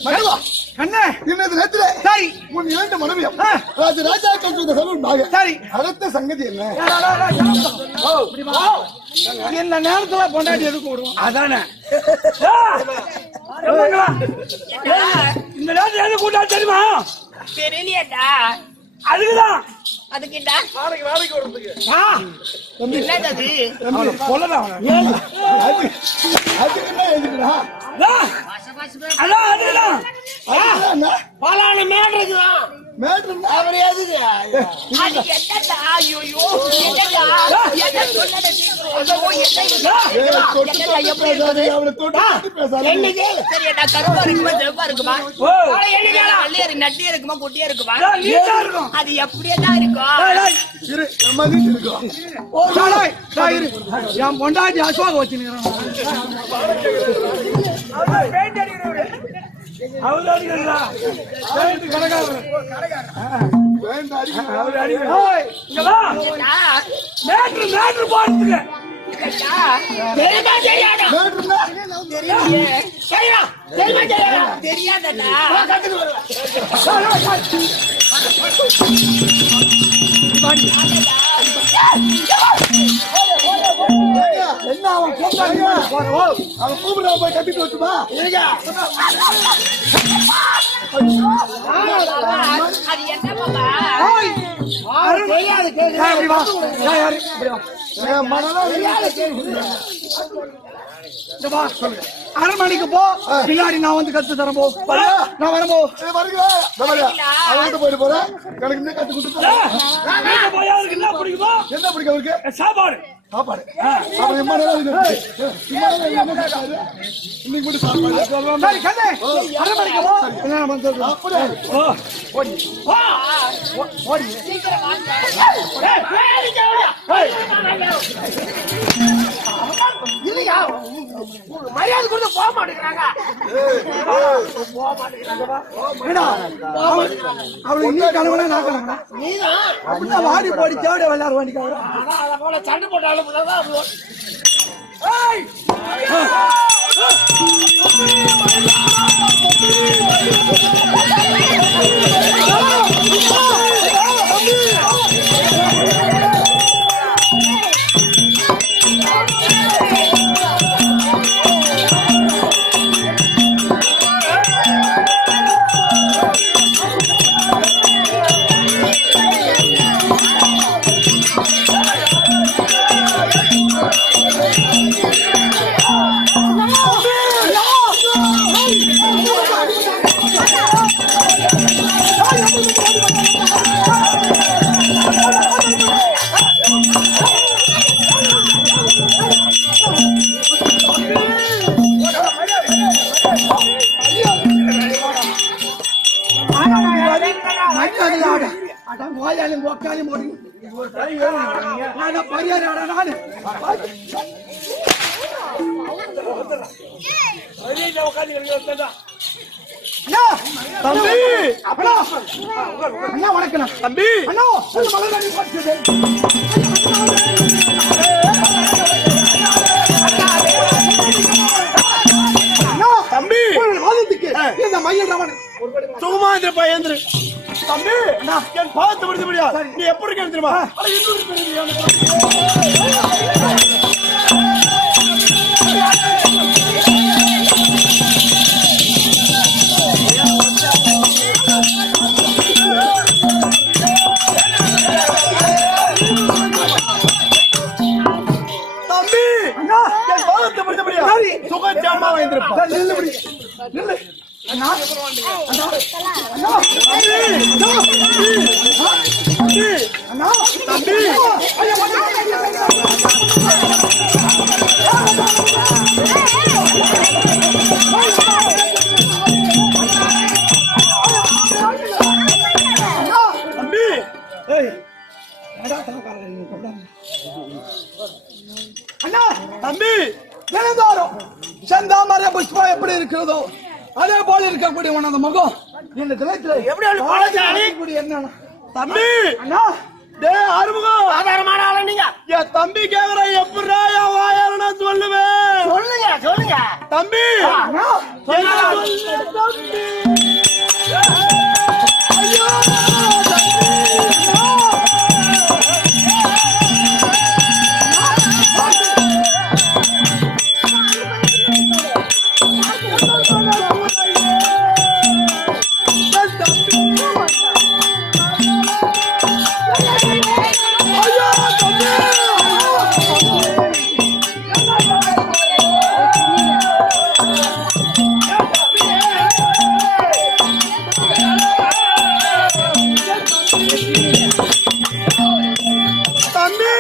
மன்னவா கண்ணே இன்னது நேரத்துல சரி உன் இரண்டு மனைவியம் ராஜா கல்வி சபை சரி அடுத்த சங்கதி என்ன இந்த நேரத்துல பொண்டாட்டி எதுக்கு விடுவோம் அதானே இந்த நேரத்துல எது கூட்டா தெரியுமா தெரியலையாடா. அதுக்குதான் அதுக்கிட்டா நாளைக்கு வரதுக்கு என்னது அது? சொல்லலாம் அதுக்கு என்ன எழுதுறா அதான் அதுதான் பலான மேட்ருக்குதான். மேட்ரு அவர் எதுக்கு? அது என்னடா? ஐயோ, என்னடா? என்ன சொன்னதை கேட்கிறோம். ஐயோ, என்ன இது? என்னடா, எப்படி இருக்குது? அவளை தொட்டு பேசாத என்னது? சரி, என்ன கருப்பா இருக்குமா, செவப்பா இருக்குமா? வெள்ளையா இருக்கு, நட்டியா இருக்குமா, குட்டியா இருக்குமா? நீட்டா இருக்கும் அது எப்படியே தான் இருக்கும். இரு நம்ம வீட்டு இருக்கோம் என் பொண்டாட்டி அசோக வச்சு அவரு அடிக்கிறா கணக்காக வேண்டாம் அடிக்க அவரு அடிக்கிறா மேட்ரு போறதுக்கு தெரியுமா, தெரியாதா? மேட்ருன்னா தெரியலையே. தெரியுமா, தெரியாதா? தெரியாதடா. என்ன அவன் கூப்பிடாங்க அவன் கூப்பிட போய் கட்டிட்டு வச்சுமா அது என்ன பாப்பா? தெரியாது மனதான் இந்த வா சொல்லுங்க. அரண்மனைக்கு போ, பின்னாடி நான் வந்து கத்து தரேன். போ நான் வரேன். போ அவங்கிட்ட போயிட்டு போறேன். எனக்கு இன்னும் கத்து கொடுத்து என்ன பிடிக்குமோ என்ன பிடிக்கும் அவருக்கு? சாப்பாடு சாப்பாடு. அப்புறம் எம்மா நேரம் இன்னைக்கு மட்டும் சாப்பாடு. சரி கண்ணே, அரண்மனைக்கு போ. நான் வந்து அப்படியே இல்லையா மரியாதை கொடுத்து போக மாட்டேங்கிறாங்க. அவளுக்கு நீ கணவனா நான் கணவனா? நீதான் அப்படிதான் வாடி போடி தேவட விளையாடு வண்டிக்காக. அதை போல சண்டை போட்டாலும் வாயாலும் உக்காலும் போடுங்க. பரியாரா நானு தம்பி அண்ணா வணக்கம் தம்பி அண்ணா மலர் படிச்சது தம்பி வாதத்துக்கு இந்த மயில் ரமன் சுகுமாந்திர பையந்திர தம்பி என் பார்த்து முடிஞ்ச முடியா நீ எப்படி இருக்க தெரியுமா? தம்பி என் பார்த்து முடிஞ்ச முடியா சுகஜாமா வாங்கிருப்பா. நில்லு அண்ணா அண்ணா அண்ணா அண்ணா தம்பி தம்பி அண்ணா தம்பி தினந்தோறும் செந்தாமரை புஷ்பம் எப்படி இருக்கிறதோ அதே போல இருக்கக்கூடிய உனது முகம் இந்த தினத்துல எப்படி என்ன தம்பி அண்ணா டே ஆறுமுகம் சாதாரணமான ஆளு நீங்க. என் தம்பி கேக்குற எப்படா என் வாயால சொல்லுவேன் சொல்லுங்க சொல்லுங்க. தம்பி அண்ணா என்ன சொல்லு தம்பி? ஐயோ தம்பி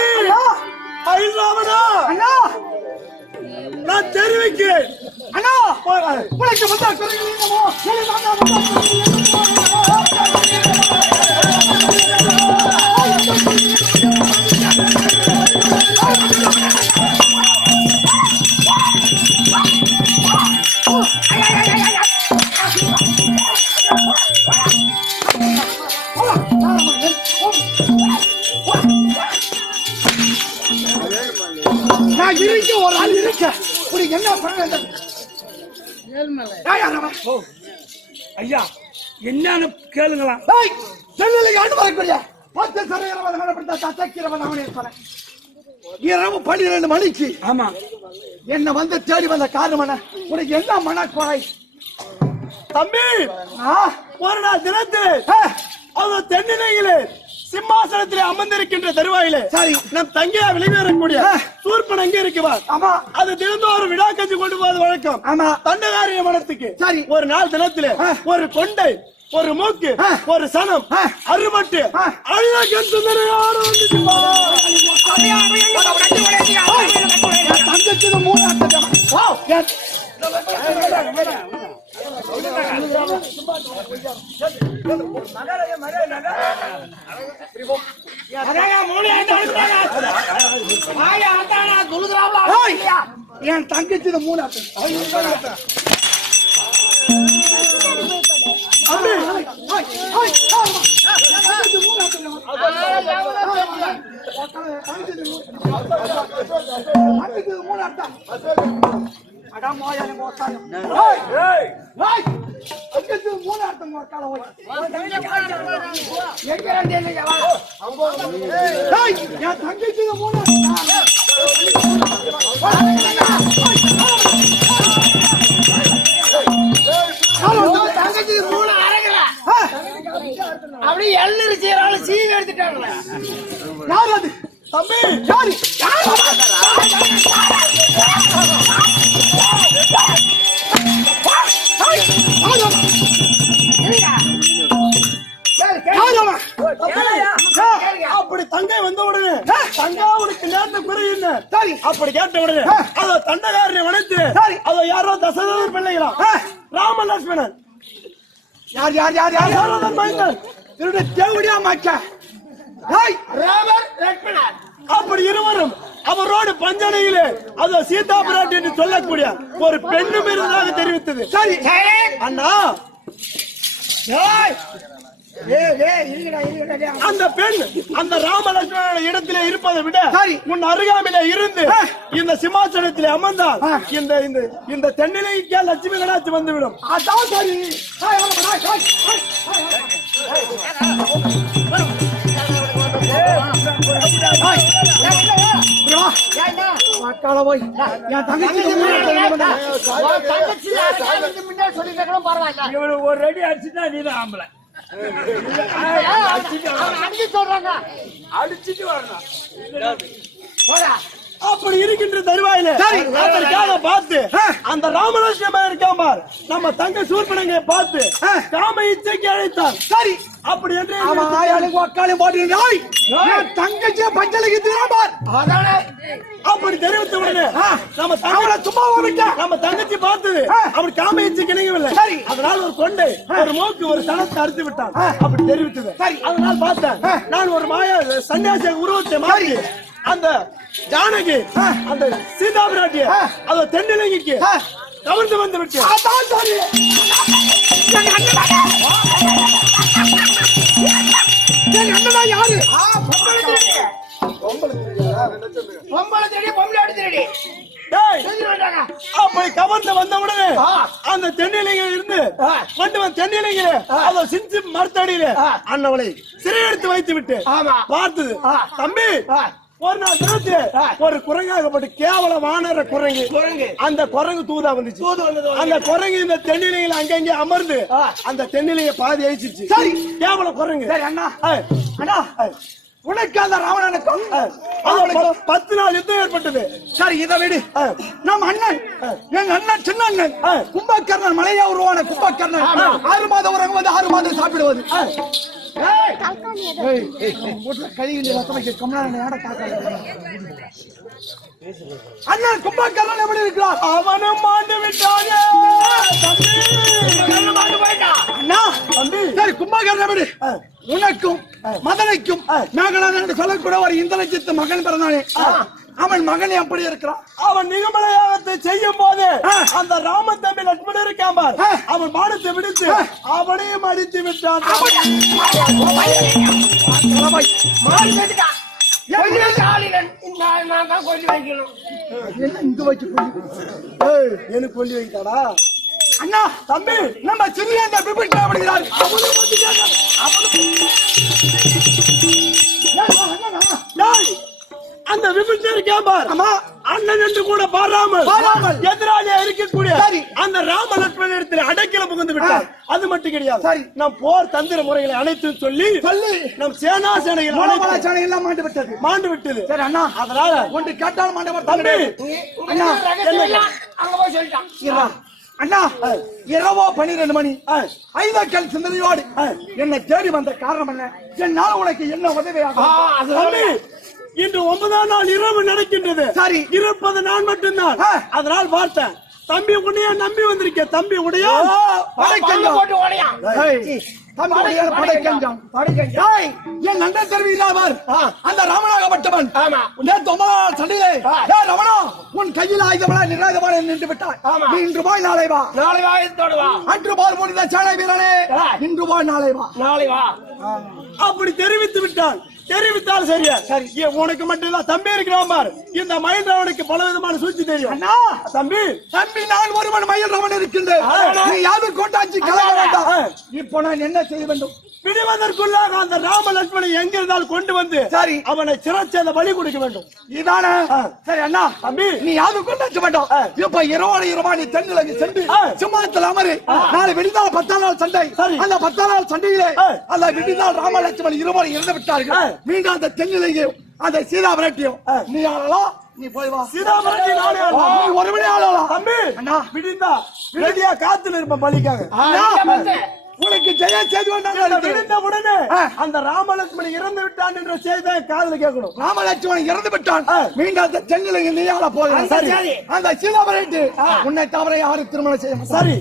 ஐராவணா அண்ணா நான் தெரிவிக்கிறேன். அண்ணா உனக்கு வந்தா சொல்லுங்க நான் இருக்க ஒரு ஆள் இருக்க உனக்கு என்ன பண்ண ஐயா என்னன்னு கேளுங்களாம். செல்லுக்கு ஆண்டு வரக்கூடிய 10 சரையரவன் நடப்படுத்த தத்தைக்கிறவன் அவனே சொல்றேன். இரவு 12 மணிக்கு ஆமா என்ன வந்து தேடி வந்த காரணம் என்ன? உனக்கு என்ன மனக்குறை? தம்பி ஆ? ஒரு நாள் தினத்தில் அது தென்னிலையிலே சிம்மாசனத்திலே அமர்ந்திருக்கின்ற தருவாயிலே சரி. நம் தங்கையா விளைவேறக்கூடிய சூர்பன் அங்கே இருக்குவார். ஆமா. அது தினந்தோறும் விழா கஞ்சி கொண்டு போவது வழக்கம். ஆமா. தண்டகாரிய மனத்துக்கு சரி. ஒரு நாள் தினத்திலே ஒரு கொண்டை, ஒரு மூக்கு, ஒரு சனம், அருமட்டு அழகு சுந்தரையோட வந்துச்சு. தங்கச்சி மூணு என் தங்கச்சி மூணு அப்படியே எள்ளு செய்யறாலும் சீவி எடுத்துட்டாங்க. யார் அது தம்பி? யாரு? அப்படி தங்கை வந்த உடனே தங்கா உனக்கு நேர்ந்த குறை என்ன? அப்படி கேட்ட உடனே அதோ தண்டகாரனை வளைத்து அதோ யாரோ தசரதன் பிள்ளைகளா ராம லட்சுமணன் யார் யார் யார் யார் தசரதன் மைந்தன் திருட தேவடியா மாச்சா ராமர் லட்சுமணன் அப்படி இருவரும் அவரோடு பஞ்சனையிலே அதோ சீதா பிராட்டி என்று சொல்லக்கூடிய ஒரு பெண்ணும் இருந்ததாக தெரிவித்தது. சரி அண்ணா அந்த பெண் அந்த ராமலட்சுமண இடத்திலே இருப்பதை விட உன் அருகாமையிலே இருந்து இந்த சிம்மாசனத்திலே அமர்ந்தால் இந்த இந்த இந்த தென்னிலைக்கே லட்சுமி கடாட்சி வந்துவிடும். அதான் சரி. மக்களை போய் என் தங்கச்சி சொல்லிட்டு பரவாயில்ல. இவனுக்கு ஒரு ரெடி அடிச்சுட்டா நீதான் ஆம்பளை. சொல்றாங்க அடிச்சுட்டு வரணும். அப்படி இருக்கின்ற தருவாயில அதற்காக பார்த்து அந்த ராமலட்சுமணன் இருக்காம நம்ம தங்க சூர்பனங்க பார்த்து காம இச்சைக்கு அழைத்தான். சரி அப்படி என்று அக்காலையும் போட்டு தங்கச்சிய பஞ்சலைக்கு திரும்பார் அப்படி தெரிவித்த உடனே நம்ம தங்களை சும்மா விட்டா நம்ம தங்கச்சி பார்த்தது அப்படி காம இச்சைக்கு இணையவில்லை. அதனால ஒரு கொண்டை, ஒரு மூக்கு, ஒரு சனத்தை அறுத்து விட்டான். அப்படி தெரிவித்தது. அதனால பார்த்தேன் நான் ஒரு மாய சன்னியாசி உருவத்தை மாறி அந்த ஜானகி அந்த சீதா பிராட்டிய அந்த தென்னிலங்கைக்கு கவர்ந்து வந்து விட்டு யாரு அப்படி கவர்ந்து வந்த உடனே அந்த தென்னிலையில இருந்து கொண்டு வந்து தென்னிலையில அதை சிந்து மரத்தடியில அண்ணவளை சிறையெடுத்து வைத்து விட்டு பார்த்தது. தம்பி ஒரு நாள் தினத்திலே ஒரு குரங்காகப்பட்டு கேவலமான குரங்கு அந்த குரங்கு தூதா வந்துச்சு. அந்த குரங்கு இந்த தென்னிலையில அங்கங்கே அமர்ந்து அந்த தென்னிலைய பாதி அழிச்சிச்சு. சரி கேவல குரங்கு. அண்ணா அண்ணா உனக்கு அந்த ராவணனுக்கும் 10 நாள் யுத்தம் ஏற்பட்டது. சரி இதை விடு. நம் அண்ணன் எங்க அண்ணன் சின்ன அண்ணன் கும்பகர்ணன் மலையா உருவான கும்பகர்ணன் 6 மாதம் உறங்குவது 6 மாதம் சாப்பிடுவது. அண்ணன் கும்பகர்ணன் எப்படி இருக்கிறார்? அவனும் மாண்டு விட்டானே. அண்ணா சரி கும்பகர்ணன் எப்படி? உனக்கும் மதனைக்கும் மேகநாதன் என்று சொல்லக்கூடிய ஒரு இந்திரஜித்து மகன் பிறந்தானே, அவன் மகன் எப்படி இருக்கிறான்? அவன் நிகமலையாகத்தை செய்யும் போது அந்த ராமத்தம்பி லட்சுமணன் இருக்காம அவன் மானத்தை விடுத்து அவனையும் அடித்து விட்டான். எனக்கு கொல்லி வைத்தாடா அண்ணா தம்பி நம்ம சிறிய அப்படிங்கிறார். அந்த விபத்து இருக்காம அண்ணன் என்று கூட பாராமல் எதிராளியா இருக்கக்கூடிய சரி. அந்த ராம லட்சுமண இடத்துல அடைக்கல புகுந்து விட்டார். அது மட்டும் கிடையாது. சரி. நம் போர் தந்திர முறைகளை அனைத்து சொல்லி நம் சேனா சேனைகள் மூலமலை சேனை எல்லாம் மாண்டு விட்டது. சரி அண்ணா, அதனால ஒன்று கேட்டால் மாண்டவர் தம்பி அண்ணா அங்க போய் சொல்லிட்டான். இரா. அண்ணா இரவோ 12 மணி ஐதக்கல் சிந்தனையோடு என்னை தேடி வந்த காரணம் என்ன? என்னால் உனக்கு என்ன உதவியாக? தம்பி, இன்று 9ஆம் நாள் இரவு நடக்கின்றது. சரி. இருப்பது நான் மட்டும்தான். அதனால் பார்த்தேன் தம்பி உன்னைய நம்பி வந்திருக்கேன். தம்பி உடைய போட்டு ஓடையான். என் நண்பன் தெரிவிக்கிறார் அந்த ராமநாகப்பட்டவன் சண்டையிலே ரமணா உன் கையில் ஆயுதமலா நிராயுதமான நின்று விட்டாய். நீ இன்று போய் நாளை வா. நாளை வா தோடுவா. அன்று போல் முடிந்த சேனை வீரனே இன்று போய் நாளை வா. நாளை வா. அப்படி தெரிவித்து விட்டான். தெரிவித்தால் சரியா? சரி. உனக்கு மட்டும் இல்ல தம்பி இருக்கிறான் பார். இந்த மயில் ராவனுக்கு பல விதமான சூழ்ச்சி தெரியும். அண்ணா தம்பி நான் ஒருவன் மயில் ராவன் இருக்கின்றேன். நீ யாரு கோட்டாட்சி கலங்க வேண்டாம். இப்போ நான் என்ன செய்ய வேண்டும்? விடுவதற்குள்ளாக அந்த ராம லட்சுமணை எங்க இருந்தால் கொண்டு வந்து சரி அவனை சிறச்சேத பலி கொடுக்க வேண்டும். இதானே? சரி அண்ணா தம்பி நீ யாரு கொண்டாச்ச வேண்டாம். இப்ப இரவா நீ தென்னிலங்கு சென்று சிம்மாசத்தில் அமரு. நாளை விடிந்தால் 10ஆம் நாள் சண்டை. அந்த 10ஆம் நாள் சண்டையிலே அந்த விடிந்தால் ராம லட்சுமணன் இருவரும் இறந்து விட்டார்கள். மீண்டும் அந்த தென்னிலங்கையும் அந்த சீதா விரட்டியும் நீ ஆளலாம். நீ போய் வா. சீதா விரட்டி நானே நீ ஒரு மணி ஆளலாம். தம்பி அண்ணா விடிந்தா ரெடியா காத்துல இருப்ப பலிக்காக. உனக்கு ஜெய செய்தி விழுந்த உடனே அந்த ராமலட்சுமணி இறந்து விட்டான் என்ற செய்தியை காதுல கேட்கணும். ராமலட்சுமணன் இறந்து விட்டான். மீண்டும் அந்த சென்னிலங்க நீயால போகிறேன். சரி. அந்த சீதாபரேட்டு உன்னை தவிர யாரு திருமணம் செய்ய மாட்டாங்க. சரி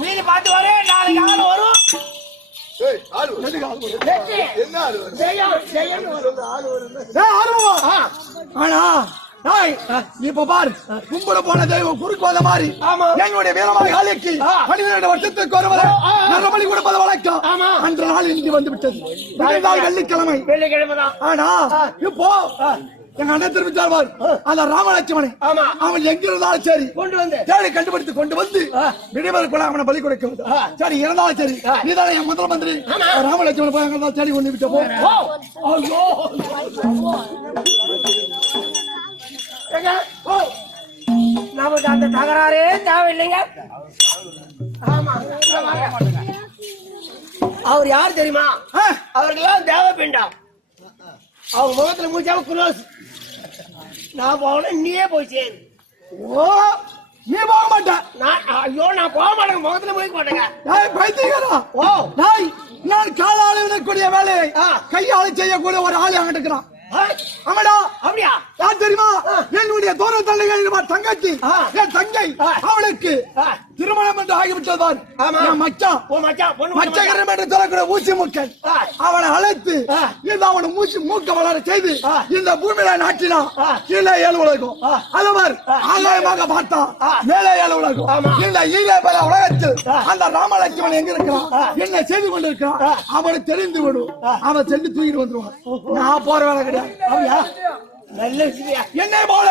மீன் பாத்து வரே. நாளைக்கு ஆள் வரும். ஆனா இப்ப பாரு கும்பிட போன தெய்வம் குறுக்கு வந்த மாதிரி என்னுடைய வீரமாக காலிக்கு 12 வருஷத்துக்கு ஒருவரை நரபலி கொடுப்பது வழக்கம். அன்று நாள் இன்று வந்து விட்டது. வெள்ளிக்கிழமை. ஆனா இப்போ எங்க அண்ணன் தெரிவித்தார் அந்த ராமலட்சுமணி அவன் எங்க இருந்தாலும் சரி கொண்டு வந்து தேடி கண்டுபிடித்து கொண்டு வந்து விடுவதற்குள்ள அவனை பலி கொடுக்க. சரி இருந்தாலும் சரி நீதானே என் முதல் மந்திரி. ராமலட்சுமணி போய் அங்க தேடி கொண்டு விட்ட போ. நமக்கு அந்த தகராறே தேவையில்லைங்க. ஆமா அவர் யார் தெரியுமா? அவர்களெல்லாம் தேவைப்பேண்டாம். அவங்க முகத்துல மூச்சாம குளோஸ். நான் போகணும் நீயே போய் சேரு. ஓ நீ போக மாட்டேன். ஐயோ நான் போக மாட்டேங்க. முகத்துல போய் மாட்டேங்க. பைத்தியக்காரா. ஓ நான் காலால விடக்கூடிய வேலையை கையால செய்யக்கூடிய ஒரு ஆளு அங்கிட்டு இருக்கிறான். ஆமாடா அப்படியா? யார் தெரியுமா? என்னுடைய தூர தள்ளிகள் தங்கச்சி என் தங்கை அவளுக்கு திருமணம் என்று ஆகிவிட்டதுதான். மச்சகரம் என்று சொல்லக்கூடிய ஊசி முக்கன் அவனை அழைத்து இந்த அவனை மூக்க வளர செய்து இந்த பூமியில நாட்டினா கீழே ஏழு உலகம். அதுவர் ஆகாயமாக பார்த்தா மேலே ஏழு உலகம். இந்த ஈழ பெற உலகத்தில் அந்த ராமலட்சுமணன் எங்க இருக்கிறான் என்ன செய்து கொண்டிருக்கிறான் அவனை தெரிந்து விடும். அவன் சென்று தூக்கிட்டு வந்துருவான். நான் போற வேலை கிடையாது. என்னை போல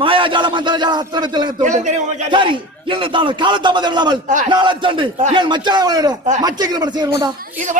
மாயாஜால மந்திரஜால அத்திரத்தில் சரி என்ன தான் காலத்தாமதம் இல்லாமல் நாளை சண்டு என் மச்சனை மச்ச கிரமணம் செய்ய வேண்டாம். இது